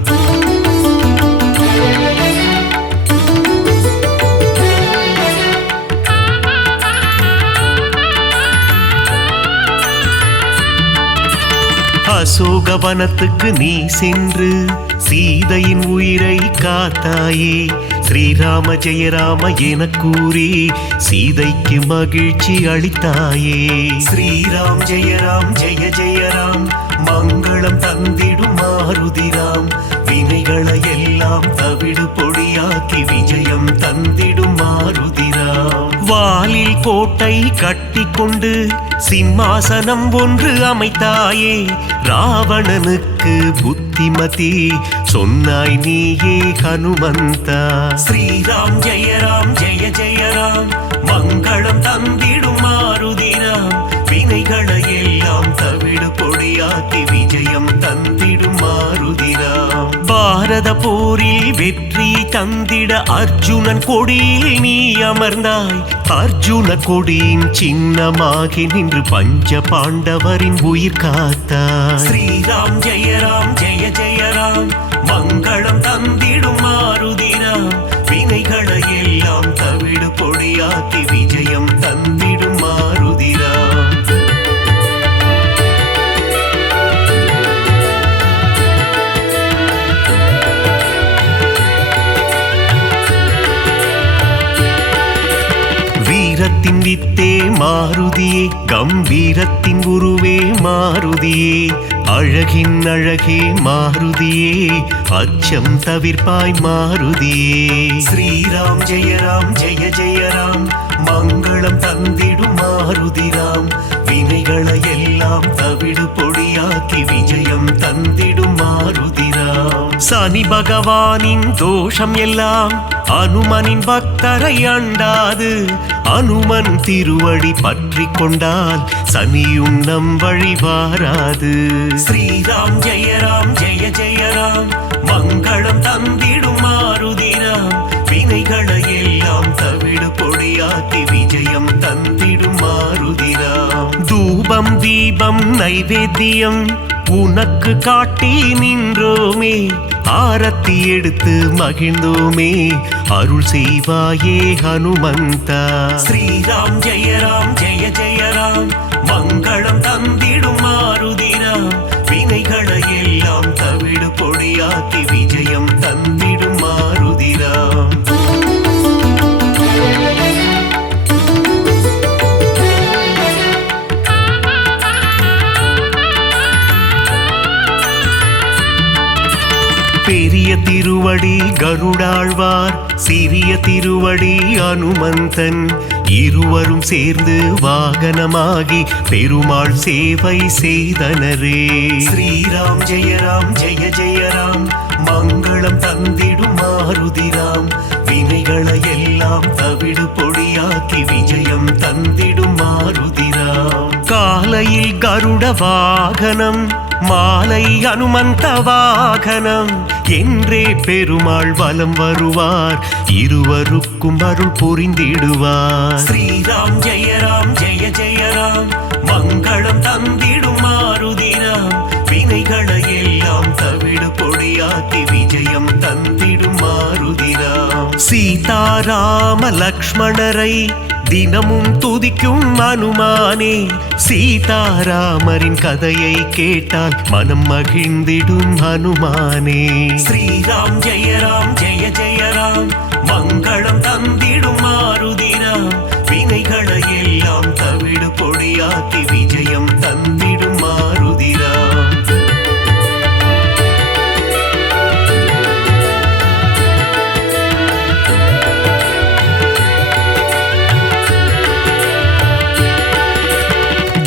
அசோகவனத்துக்கு நீ சென்று சீதையின் உயிரை காத்தாயே ஸ்ரீராம ஜெயராம என கூறி சீதைக்கு மகிழ்ச்சி அளித்தாயே. ஸ்ரீராம் ஜெய ராம் மங்களம் தந்திடும் மாருதிராம் வினைகளை எல்லாம் தவிடு பொடியாக்கி விஜயம் தந்திடும் மாருதிராம். வாலில் கோட்டை கட்டி கொண்டு சிம்மாசனம் ஒன்று அமைத்தாயே ராவணனுக்கு புத்திமதி சொன்னாய் நீயே ஹனுமந்தா. ஸ்ரீராம் ஜெய ராம் மங்களம் தந்திடும் மாருதிராம் வினைகளை எல்லாம் தவிடு பொடியாக்கி விஜயம் தந்திடும் மாருதிராம். பாரத பாரத போரில் வெற்றியை தந்திட அர்ஜுனன் கொடியில் நீ அமர்ந்தாய். அர்ஜுன கொடியின் சின்னமாகி நின்று பஞ்ச பாண்டவரின் உயிர் காத்தாய். ஸ்ரீராம் ஜெயராம் ஜெய ஜெயராம் மங்களம் தந்திடும் மாருதிராம். வினைகளை எல்லாம் தவிடு பொடியாக்கி விஜயம் தந்திடும் மாருதிராம். வீரத்தின் வித்தே மாருதியே, கம்பீரத்தின் உருவே மாருதியே, அழகின் அழகே மாருதியே, அச்சம் தவிர்ப்பாய் மாருதியே. ஸ்ரீராம் ஜெயராம் ஜெய ஜெயராம் மங்களம் தந்திடும் மாருதிராம். வினைகளை எல்லாம் தவிடு பொடியாக்கி விஜயம் தந்திடும் மாருதிராம். சனி பகவானின் தோஷம் எல்லாம் அனுமனின் பக்தரை அண்டாது. அனுமன் திருவடி பற்றி கொண்டால் சனியும் நம் வழி வாராது. ஸ்ரீராம் ஜெயராம் ஜெய ஜெயராம் மங்களம் தந்திடும் மாருதிராம். வினைகளை எல்லாம் தவிடு பொடியாக்கி விஜயம் தந்திடும் மாருதிராம். தூபம் தீபம் நைவேத்தியம் உனக்கு காட்டி நின்றோமே, ஆரத்தி எடுத்து மகிழ்ந்தோமே, அருள் செய்வாயே ஹனுமந்தா. ஸ்ரீராம் ஜெயராம் ஜெய ஜெயராம் மங்களம் தந்திடும் மாருதிராம். வினைகளை எல்லாம் தவிடு பொடியாக்கி விஜயம் தந்திடும் மாருதிராம். பெரிய திருவடி கருடாழ்வார், சிறிய திருவடி அனுமந்தன், இருவரும் சேர்ந்து வாகனமாகி பெருமாள் சேவை செய்தனரே. ஸ்ரீராம் ஜெயராம் ஜெய ஜெயராம் மங்களம் தந்திடும் மாருதிராம். வினைகளை எல்லாம் தவிடு பொடியாக்கி விஜயம் தந்திடும் மாருதிராம். காலையில் கருட வாகனம், மாலை அனுமந்த வாகனம் என்றே பெருமாள் வலம் வருவார். இருவருக்கும் அருள் புரிந்திடுவார். ஸ்ரீராம் ஜெயராம் ஜெய ஜெயராம் மங்களம் தந்திடும் மாருதிராம். வினைகளை எல்லாம் தவிடு பொடியாக்கி விஜயம் தந்திடும் மாருதிராம். சீதாராம லக்ஷ்மணரை தினமும் துதிக்கும் அனுமானே, சீதாராமரின் கதையை கேட்டால் மனம் மகிழ்ந்திடும் ஹனுமானே. ஸ்ரீராம் ஜெயராம் ஜெய ஜெயராம் மங்களம் தந்திடும் மாருதிராம். வினைகளை எல்லாம் தவிடு பொடியாக்கி விஜயம் தந்திடும் மாருதிராம்.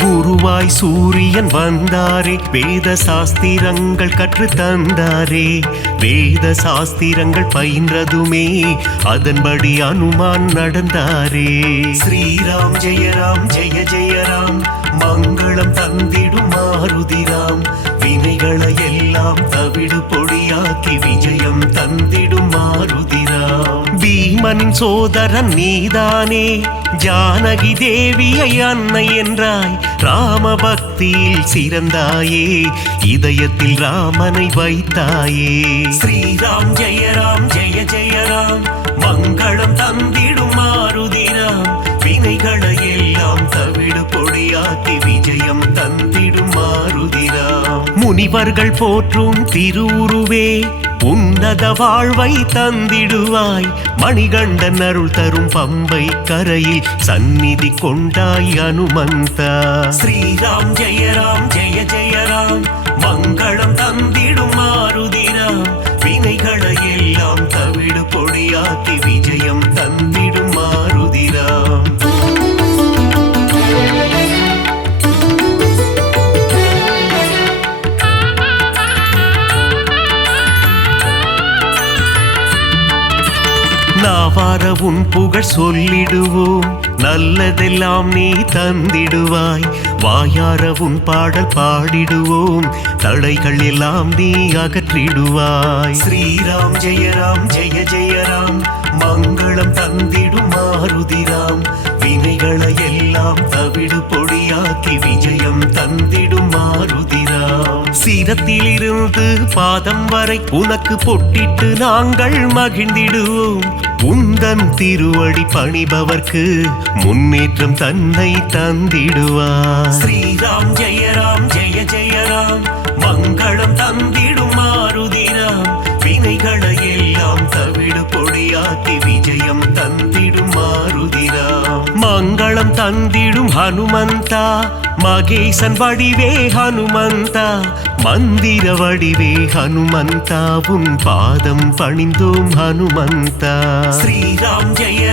குருவாய் சூரியன் வந்தாரே, வேத சாஸ்திரங்கள் கற்று தந்தாரே. வேத சாஸ்திரங்கள் பயின்றதுமே அதன்படி அனுமான் நடந்தாரே. ஸ்ரீராம் ஜெயராம் ஜெய ஜெயராம் மங்களம் தந்திடும் மாருதிராம். வினைகளை எல்லாம் தவிடு பொடியாக்கி விஜயம் தந்திடும் மாருதிராம். பீமனின் சோதரன் நீதானே, ஜானகி தேவியை அன்னை என்றாய். ராம பக்தியில் சிறந்தாயே, இதயத்தில் ராமனை வைத்தாயே. ஸ்ரீராம் ஜெயராம் ஜெய ஜெயராம் மங்களம் தந்திடும் மாருதிராம். வினைகளை எல்லாம் தவிடு பொடியாக்கி விஜயம் தந்திடும் மாருதிராம். முனிவர்கள் போற்றும் திருவுருவே, உன்னத வாழ்வை தந்திடுவாய். மணிகண்டன் அருள் தரும் பம்பை கரையில் சந்நிதி கொண்டாய் அனுமந்தா. ஸ்ரீராம் ஜெயராம் ஜெய ஜெயராம் மங்களம் தந்திடும் மாருதிராம். வினைகளை எல்லாம் தவிடு பொடியாக்கி விஜயம் தந்திடும் மாருதிராம். நாவார உன் புகழ் சொல்லிடுவோம், நல்லதெல்லாம் நீ தந்திடுவாய். வாயார உன் பாடல் பாடிடுவோம், தடைகள் எல்லாம் நீ அகற்றிடுவாய். ஸ்ரீராம் ஜெய ஜெய ராம், மங்களம் தந்திடும் மாருதிராம். வினைகளை எல்லாம் தவிடு பொடியாக்கி விஜயம் தந்திடும் மாருதிராம். சீரத்திலிருந்து பாதம் வரை உனக்கு பொட்டிட்டு நாங்கள் மகிழ்ந்திடுவோம். உந்தன் திருவடி பணிபவர்க்கு முன்னேற்றம் தன்னை தந்திடுவார். ஸ்ரீராம் ஜெய ஜெய ராம், மங்களம் தந்திடும் மாருதிராம். வினைகளை எல்லாம் தவிடு பொடியாக்கி விஜயம் தந்திடும் மாருதிராம். மங்களம் தந்திடும் ஹனுமந்தா, மகேசன் வடிவே ஹனுமந்தா, மந்திர வடிவே ஹனுமந்தா, உன் பாதம் பணிந்தோம் ஹனுமந்தா. ஸ்ரீராம் ஜெய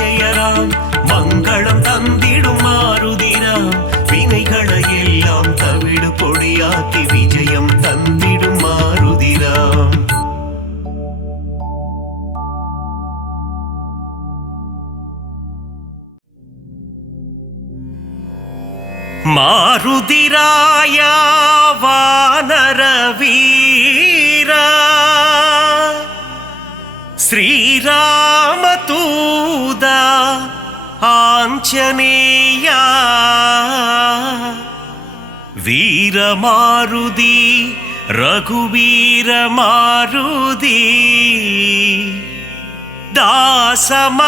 ஜெய ராம், மங்களம் தந்திடும் மாருதிராம். வினைகளை எல்லாம் தவிடு பொடியாக்கி விஜயம் தந்திடும் மாருதிராம். மாருதிராயா வானர வீரா, ஸ்ரீராம தூதா ஆஞ்சநேயா, வீரமாருதி ரகுவீர மாருதி, தாசமாருதி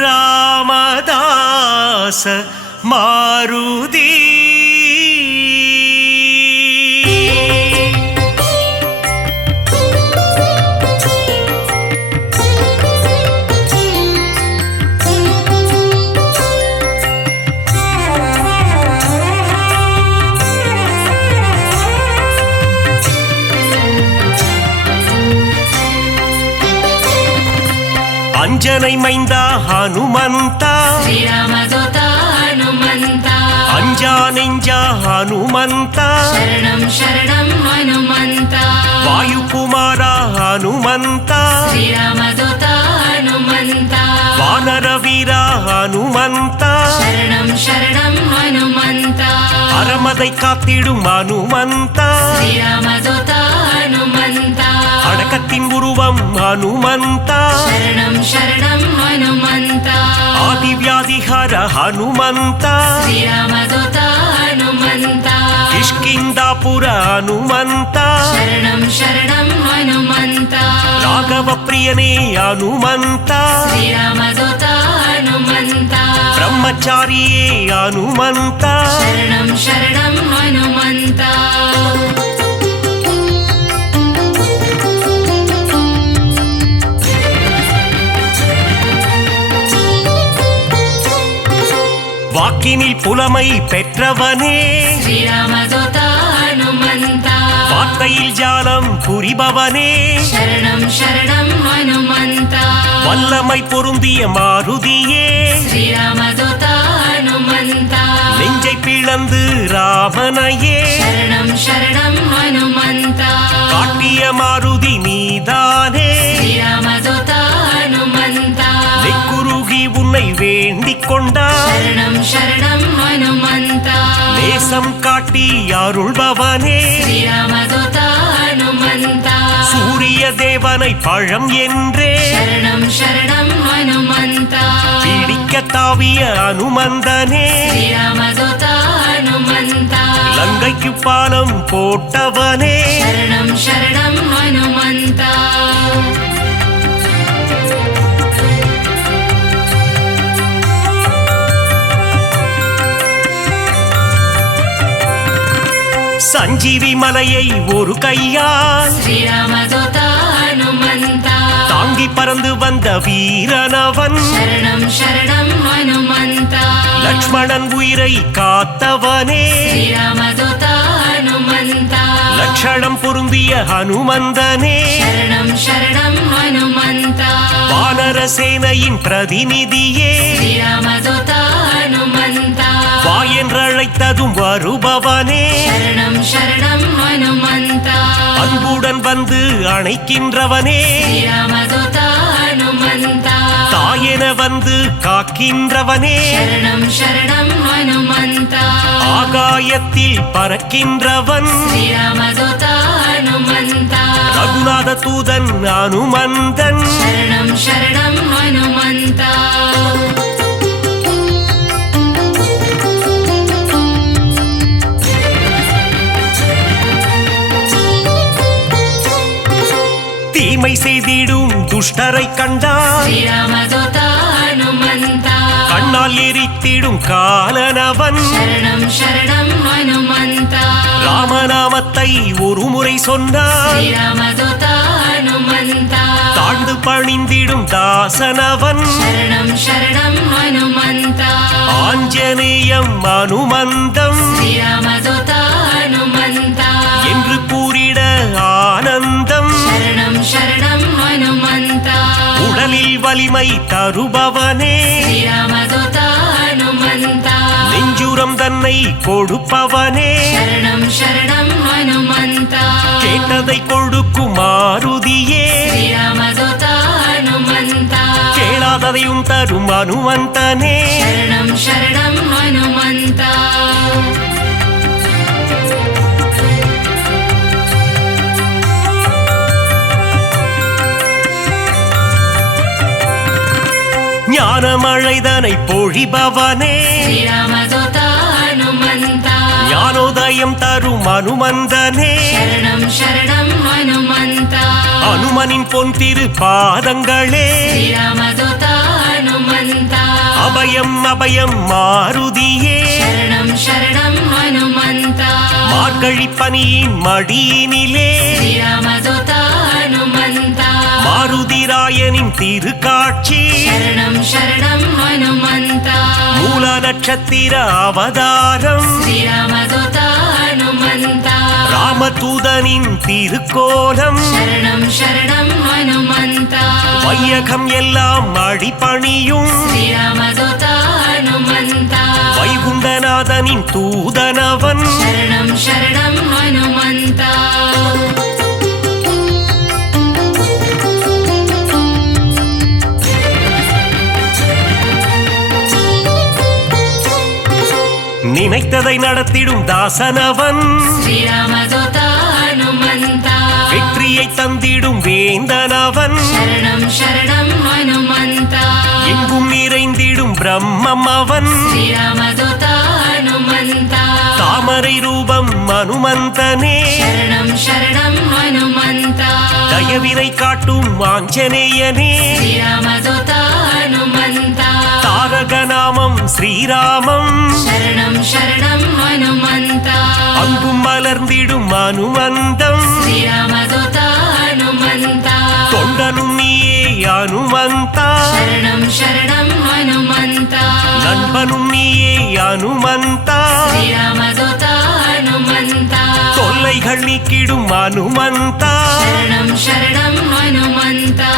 ராமதாச மாருதி. அஞ்சனை மைந்தா ஹனுமந்தா, ஸ்ரீராமதூதா ஹனுமந்தா, அஞ்சா நெஞ்சா ஹனுமந்தா, சரணம் சரணம் ஹனுமந்தா, வாயுகுமாரா ஹனுமந்தா, ஸ்ரீராமதூதா ஹனுமந்தா, வானர வீரா ஹனுமந்தா, சரணம் சரணம் ஹனுமந்தா, அறமதை காத்திடும் ஹனுமந்தா, ஸ்ரீராமதூதா ஹனுமந்தா, அடக்கத்தின் உருவம் ஹனுமந்தா, சரணம் சரணம் ஹனுமந்தா, ஆதிவியாதிஹர ஹனுமந்தா, ஸ்ரீராமதூதா ஹனுமந்தா, கிஷ்கிந்தாபுர ஹனுமந்தா, சரணம் சரணம் ஹனுமந்தா, ராகவ பிரியனே ஹனுமந்தா, ஸ்ரீராமதூதா ஹனுமந்தா, பிரம்மச்சாரியே ஹனுமந்தா, சரணம் சரணம் ஹனுமந்தா. வாக்கினில் புலமை பெற்றவனே, ஸ்ரீராமதூதா ஹனுமந்தா, வார்த்தையில் ஜாலம் புரிபவனே, சரணம் சரணம் ஹனுமந்தா, வல்லமை பொருந்திய மாருதியே, ஸ்ரீராமதூதா ஹனுமந்தா, நெஞ்சை பிளந்து ராமனையே, சரணம் சரணம் ஹனுமந்தா, காட்டிய மாருதி நீதானே, ஸ்ரீராமதூதா ஹனுமந்தா, நெக்குருகி உன்னை வேண்டிக் கொண்டார், சரணம் சரணம் ஹனுமந்தா, நேசம் காட்டி அருள்பவனே, ஸ்ரீராமதூதா ஹனுமந்தா, சூரிய தேவனை பழம் என்றே சரணம் சரணம் ஹனுமந்தா, பிடிக்க தாவிய அனுமந்தனே, ஸ்ரீராமதூதா ஹனுமந்தா, லங்கைக்கு பாலம் போட்டவனே, சரணம் சரணம் ஹனுமந்தா. சஞ்சீவி மலையை ஒரு கையால் ஸ்ரீராமதூதா ஹனுமந்தா, தாங்கி பறந்து வந்த வீரனவன், சரணம் சரணம் ஹனுமந்தா, லக்ஷ்மணன் உயிரை காத்தவனே, ஸ்ரீராமதூதா ஹனுமந்தா, லட்சணம் பொருந்திய ஹனுமந்தனே, சரணம் சரணம் ஹனுமந்தா, வானர சேனையின் பிரதிநிதியே, ஸ்ரீராமதூதா ஹனுமந்தா, வா என்றழைத்ததும் வருபவனே, சரணம் சரணம் ஹனுமந்தா, அன்புடன் வந்து அணைக்கின்றவனே, ஸ்ரீராமதூதா ஹனுமந்தா, ஆயன வந்து காக்கின்றவனே शरणं शरणं हनुमन्ता ஆகாயத்தில் பறக்கின்றவன் श्रीरामदूता हनुमन्ता ரகுநாத தூதன் அனுமந்தன் शरणं शरणं हनुमन्ता தீமை செய்திடும் துஷ்டரை கண்டால் श्रीरामदूता हनुमन्ता கண்ணால் எரித்திடும் காலனவன் शरणं शरणं हनुमन्ता ராமநாமத்தை ஒரு முறை சொன்னால் श्रीरामदूता हनुमन्ता தாழ்ந்து பணிந்திடும் தாசனவன் शरणं शरणं हनुमन्ता ஆஞ்சநேயம் அனுமந்தம் श्रीरामदूता हनुमन्ता என்று கூறிட ஆனந்தம் शरणं शरणं हनुमन्ता உடலில் வலிமை தருபவனே श्रीरामदूता हनुमन्ता நெஞ்சுரம் தன்னை கொடுப்பவனே शरणं शरणं हनुमन्ता கேட்டதை கொடுக்கும் மாருதியே श्रीरामदूता हनुमन्ता கேளாததையும் தரும் அனுமந்தனே शरणं शरणं हनुमन्ता ஞானமழைதனை பொழிபவனே श्रीरामदूता हनुमन्ता ஞானோதயம் தரும் அனுமந்தனே शरणं शरणं हनुमन्ता அனுமனின் பொன் திரு பாதங்களே श्रीरामदूता हनुमन्ता அபயம் அபயம் மாருதியே शरणं शरणं हनुमन्ता மார்கழி பனியின் மடியினிலே श्रीरामदूता हनुमन्ता மாருதிராயனின் திருக்காட்சி शरणं शरणं हनुमन्ता மூல நட்சத்திர அவதாரம் श्रीरामदूता हनुमन्ता ராமதூதனின் திருக்கோலம் शरणं शरणं हनुमन्ता வையகம் எல்லாம் அடிபணியும் श्रीरामदूता हनुमन्ता வைகுண்டநாதனின் தூதனவன் शरणं शरणं हनुमन्ता நினைத்ததை நடத்திடும் தாசனவன் श्रीरामदूता हनुमन्ता வெற்றியை தந்திடும் வேந்தனவன் शरणं शरणं हनुमन्ता எங்கும் நிறைந்திடும் பிரம்மம் அவன் श्रीरामदूता हनुमन्ता தாமரை ரூபம் அனுமந்தனே शरणं शरणं हनुमन्ता தயவினை காட்டும் ஆஞ்சநேயனே श्रीरामदूता हनुमन्ता தாரக நாமம் ஸ்ரீராமம் शरणं शरणं हनुमन्ता அங்கும் மலர்ந்திடும் அனுமந்தம் श्रीरामदूता हनुमन्ता தொண்டனும் நீயே அனுமந்தா शरणं शरणं हनुमन्ता நண்பனும் நீயே அனுமந்தா श्रीरामदूता हनुमन्ता தொல்லைகள் நீக்கிடும் அனுமந்தா शरणं शरणं हनुमन्ता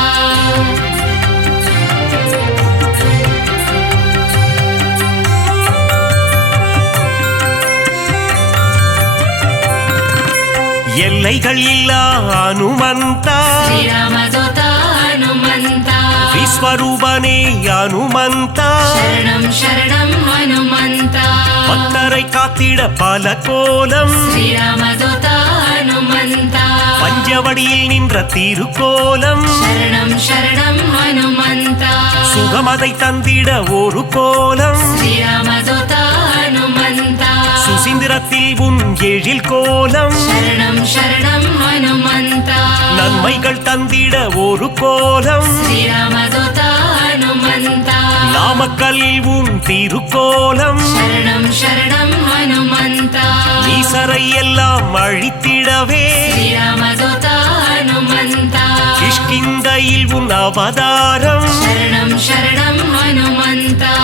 எல்லைகள் இல்லா அனுமந்தா श्रीरामदूता हनुमन्ता விஸ்வரூபனே அனுமந்தா शरणं शरणं हनुमन्ता பக்தரை காத்திட பல கோலம் श्रीरामदूता हनुमन्ता பஞ்சவடியில் நின்ற திருக்கோலம் शरणं शरणं हनुमन्ता சுகமதை தந்திட ஒரு கோலம் श्रीरामदूता हनुमन्ता சுசீந்திரத்தில் உன் எழில் கோலம் शरणं शरणं हनुमन्ता நன்மைகள் தந்திட ஒரு கோலம் श्रीरामदूता हनुमन्ता நாமக்கல்லில் உன் திருக்கோலம் शरणं शरणं हनुमन्ता ஈசரை எல்லாம் அழித்திடவே श्रीरामदूता हनुमन्ता கிஷ்கிந்தையில் உன் அவதாரம் शरणं शरणं हनुमन्ता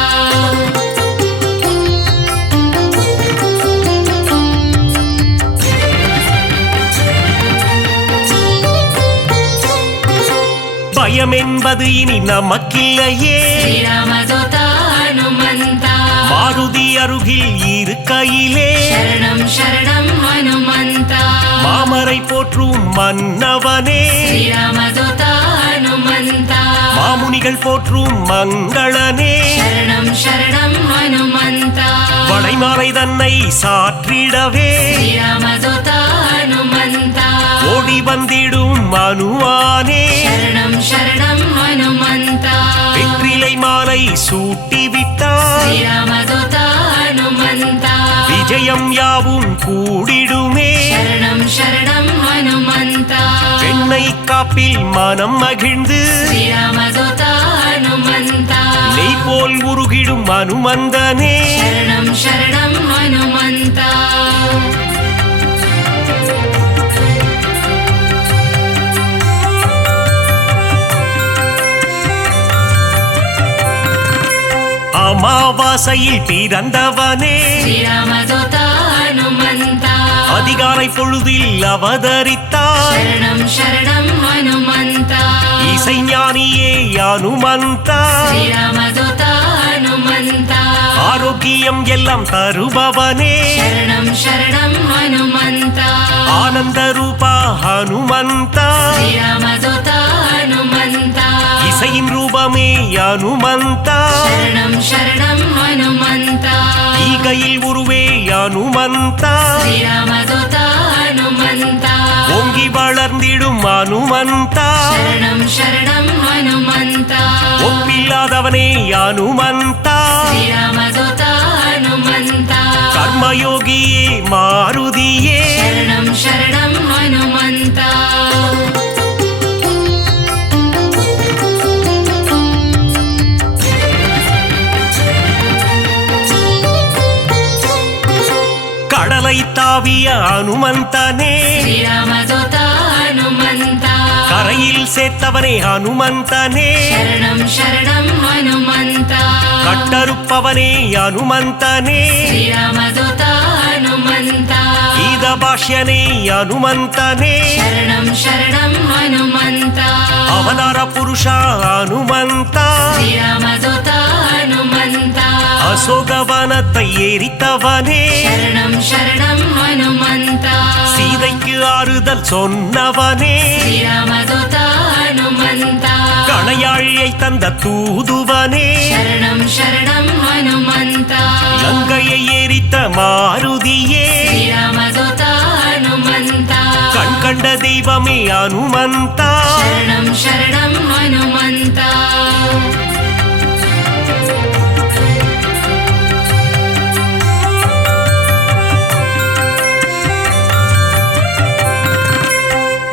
பயம் என்பது இனி நமக்கில்லையே श्रीरामदूता हनुमन्ता மாருதி அருகில் இருக்கையிலே शरणं शरणं हनुमन्ता மாமரை போற்றும் மன்னவனே श्रीरामदूता हनुमन्ता மாமுனிகள் போற்றும் மங்களனே शरणं शरणं हनुमन्ता வளைமாலை தன்னை சாற்றிடவே श्रीरामदूता हनुमन्ता ஓடி வந்திடும் மனுவானே शरणं शरणं हनुमन्ता வெற்றிலை மாலை சூட்டிவிட்டார் श्रीरामदूता हनुमन्ता விஜயம் யாவும் கூடிடுமே शरणं शरणं हनुमन्ता பெண்ணை காப்பில் மனம் மகிழ்ந்து श्रीरामदूता हनुमन्ता நெய் போல் உருகிடும் அனுமந்தனே शरणं शरणं हनुमन्ता அமாவாசையில் பிறந்தவனே श्रीरामदूता हनुमन्ता அதிகாலை பொழுதில் அவதரித்தார் शरणं शरणं हनुमन्ता இசைஞானியே அனுமந்தா श्रीरामदूता हनुमन्ता ஆரோக்கியம் எல்லாம் தருபவனே शरणं शरणं हनुमन्ता ஆனந்த ரூபா ஹனுமந்தா श्रीरामदूता हनुमन्ता இசையின் ரூபமே அனுமந்தா शरणं शरणं हनुमन्ता ஈகையில் உருவே அனுமந்தா श्रीरामदूता हनुमन्ता ஓங்கி வளர்ந்திடும் அனுமந்தா शरणं शरणं हनुमन्ता ஒப்பில்லாதவனே அனுமந்தா श्रीरामदूता हनुमन्ता கர்மயோகியே மாருதியே शरणं शरणं हनुमन्ता கடலை தாவிய அனுமந்தனே श्रीरामदूता हनुमन्ता கரையில் சேர்த்தவனே அனுமந்தனே शरणं शरणं हनुमन्ता கட்டறுப்பவனே அனுமந்தனே श्रीरामदूता हनुमन्ता கீத பாஷ்யனே அனுமந்தனே शरणं शरणं हनुमन्ता அவதார புருஷா அனுமந்தா श्रीरामदूता हनुमन्ता அசோகவனத்தை எரித்தவனே शरणं शरणं हनुमन्ता சீதைக்கு ஆறுதல் சொன்னவனே श्रीरामदूता हनुमन्ता கணையாழியை தந்த தூதுவனே शरणं शरणं हनुमन्ता லங்கையை எரித்த மாருதியே श्रीरामदूता हनुमन्ता கண் கண்ட தெய்வமே அனுமந்தா शरणं शरणं हनुमन्ता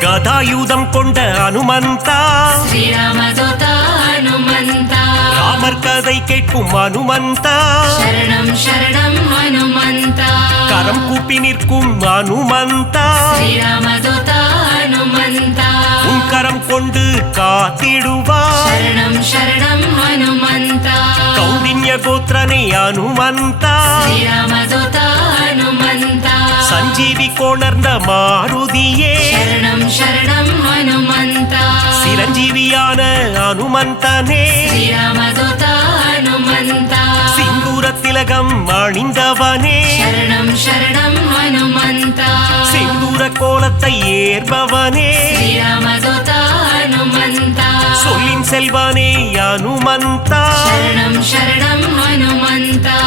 கதாயுதம் கொண்ட அனுமந்தா श्रीरामदूता हनुमन्ता ராமர் கதை கேட்கும் அனுமந்தா शरणं शरणं हनुमन्ता கரம் கூப்பி நிற்கும் அனுமந்தா श्रीरामदूता हनुमन्ता உன் கரம் கொண்டு காத்திடுவார் शरणं शरणं हनुमन्ता கௌண்டின்ய கோத்திரனே அனுமந்தா श्रीरामदूता हनुमन्ता சஞ்சீவி கொணர்ந்த மாருதியே शरणं शरणं हनुमन्ता சிரஞ்சீவியான அனுமந்தனே श्रीरामदूता हनुमन्ता சிந்தூர திலகம் அணிந்தவனே शरणं शरणं हनुमन्ता செந்தூர கோலத்தை ஏற்பவனே श्रीरामदूता हनुमन्ता சொல்லின் செல்வனே அனுமந்தா शरणं शरणं हनुमन्ता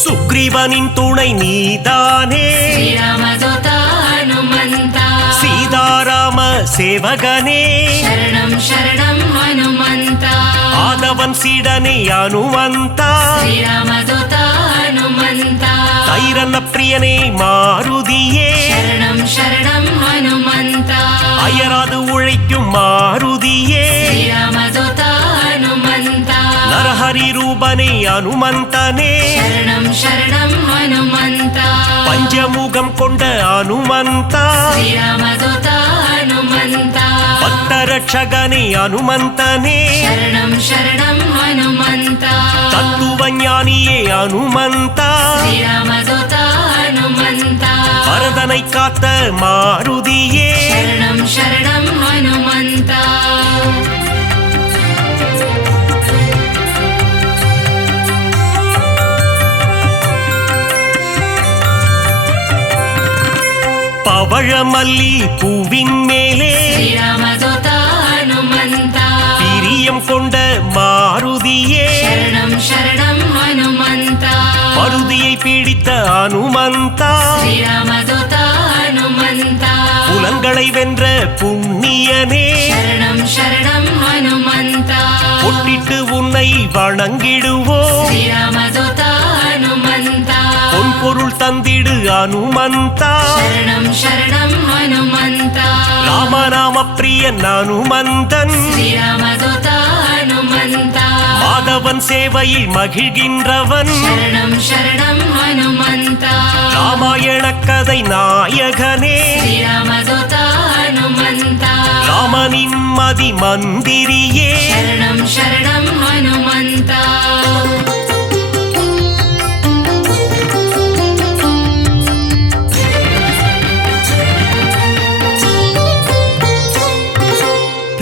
சுக்ரீவனின் துணை நீதானே श्रीरामदूता हनुमन्ता சீதாராம சேவகனே शरणं शरणं हनुमन्ता ஆதவன் சீடனே அனுமந்தா श्रीरामदूता हनुमन्ता தைரன பிரியனே மாருதியே शरणं शरणं हनुमन्ता அயராது உழைக்கும் மாருதியே श्रीरामदूता हनुमन्ता நரஹரி ரூபனே அனுமந்தனே शरणं शरणं हनुमन्ता பஞ்சமுகம் கொண்ட அனுமந்தா श्रीरामदूता हनुमन्ता பக்தரட்சகனே அனுமந்தனே शरणं शरणं हनुमन्ता தத்துவ ஞானியே அனுமந்தா श्रीरामदूता हनुमन्ता பரதனை காத்த மாருதியே शरणं शरणं हनुमन्ता பவழமல்லி பூவின் மேலே ஸ்ரீராமதூதா ஹனுமந்தா பிரியம் கொண்ட மாருதியே சரணம் சரணம் ஹனுமந்தா மருதியை பிடித்த அனுமந்தா ஸ்ரீராமதூதா ஹனுமந்தா புலன்களை வென்ற புண்ணியனே சரணம் சரணம் ஹனுமந்தா பொட்டிட்டு உன்னை வணங்கிடுவோம் ஸ்ரீராமதூதா ஹனுமந்தா பொன் பொருள் தந்திடு அனுமந்தா சரணம் சரணம் ஹனுமந்தா ராமநாம பிரியன் அனுமந்தன் ஸ்ரீராமதூதா ஹனுமந்தா மாதவன் சேவையில் மகிழ்கின்றவன் சரணம் சரணம் ஹனுமந்தா ராமாயண கதை நாயகனே ஸ்ரீராமதூதா ஹனுமந்தா ராமனின் மதி மந்திரியே சரணம் சரணம் ஹனுமந்தா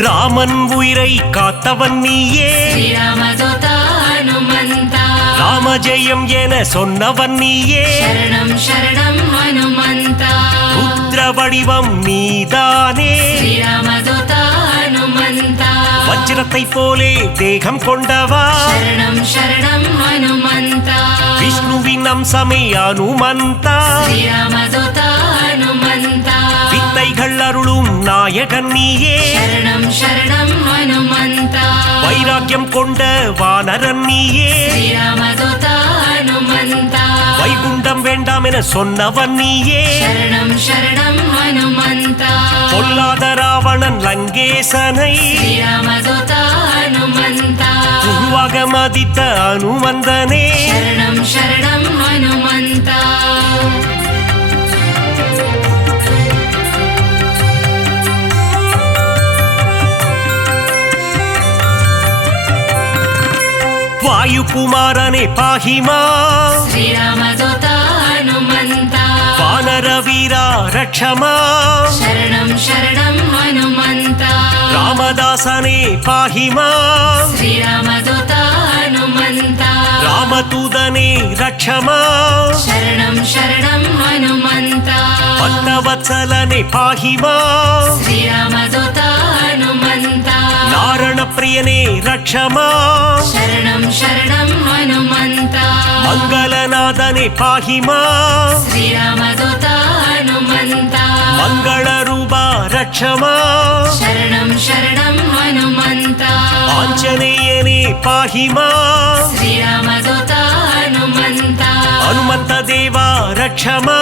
ராமன் உயிரை காத்தவன் நீயே ஸ்ரீராமதூதா ஹனுமந்தா ராமஜெயம் என சொன்னவன் நீயே சரணம் சரணம் ஹனுமந்தா ருத்ர வடிவம் நீதானே ஸ்ரீராமதூதா ஹனுமந்தா வஜ்ரத்தை போலே தேகம் கொண்டவா சரணம் சரணம் ஹனுமந்தா விஷ்ணுவின் அம்சமே அனுமந்தா ஸ்ரீராமதூதா ஹனுமந்தா வித்தைகள் அருளும் நாயகன் நீயே சரணம் சரணம் ஹனுமந்தா வைராக்கியம் கொண்ட வானரன் நீயே ஸ்ரீராமதூதா ஹனுமந்தா வைகுண்டம் வேண்டாம் என சொன்னவன் நீயே சரணம் சரணம் ஹனுமந்தா பொல்லாத ராவணன் லங்கேசனை ஸ்ரீராமதூதா ஹனுமந்தா குருவாக மதித்த அனுமந்தனே சரணம் சரணம் ஹனுமந்தா வாயுகுமாரனே பாஹிமா ஸ்ரீராமதூதா ஹனுமந்தா வானர வீரா ரக்ஷமா சரணம் சரணம் ஹனுமந்தா ராமதாசனே பாஹிமா ஸ்ரீராமதூதா ஹனுமந்தா ராமதூதனே ரக்ஷமா சரணம் சரணம் ஹனுமந்தா பக்தவத்சலனே பாஹிமா ஸ்ரீராமதூதா ஹனுமந்தா நாரண பிரியனே ரக்ஷமா சரணம் சரணம் ஹனுமந்தா மங்களநாதனே பாஹிமா ஸ்ரீராமதூதா ஹனுமந்தா மங்கள ரூபா ரக்ஷமா சரணம் சரணம் ஹனுமந்தா ஆஞ்சநேயனே பாஹிமா ஸ்ரீராமதூதா ஹனுமந்தா ஹனுமந்த தேவா ரக்ஷமா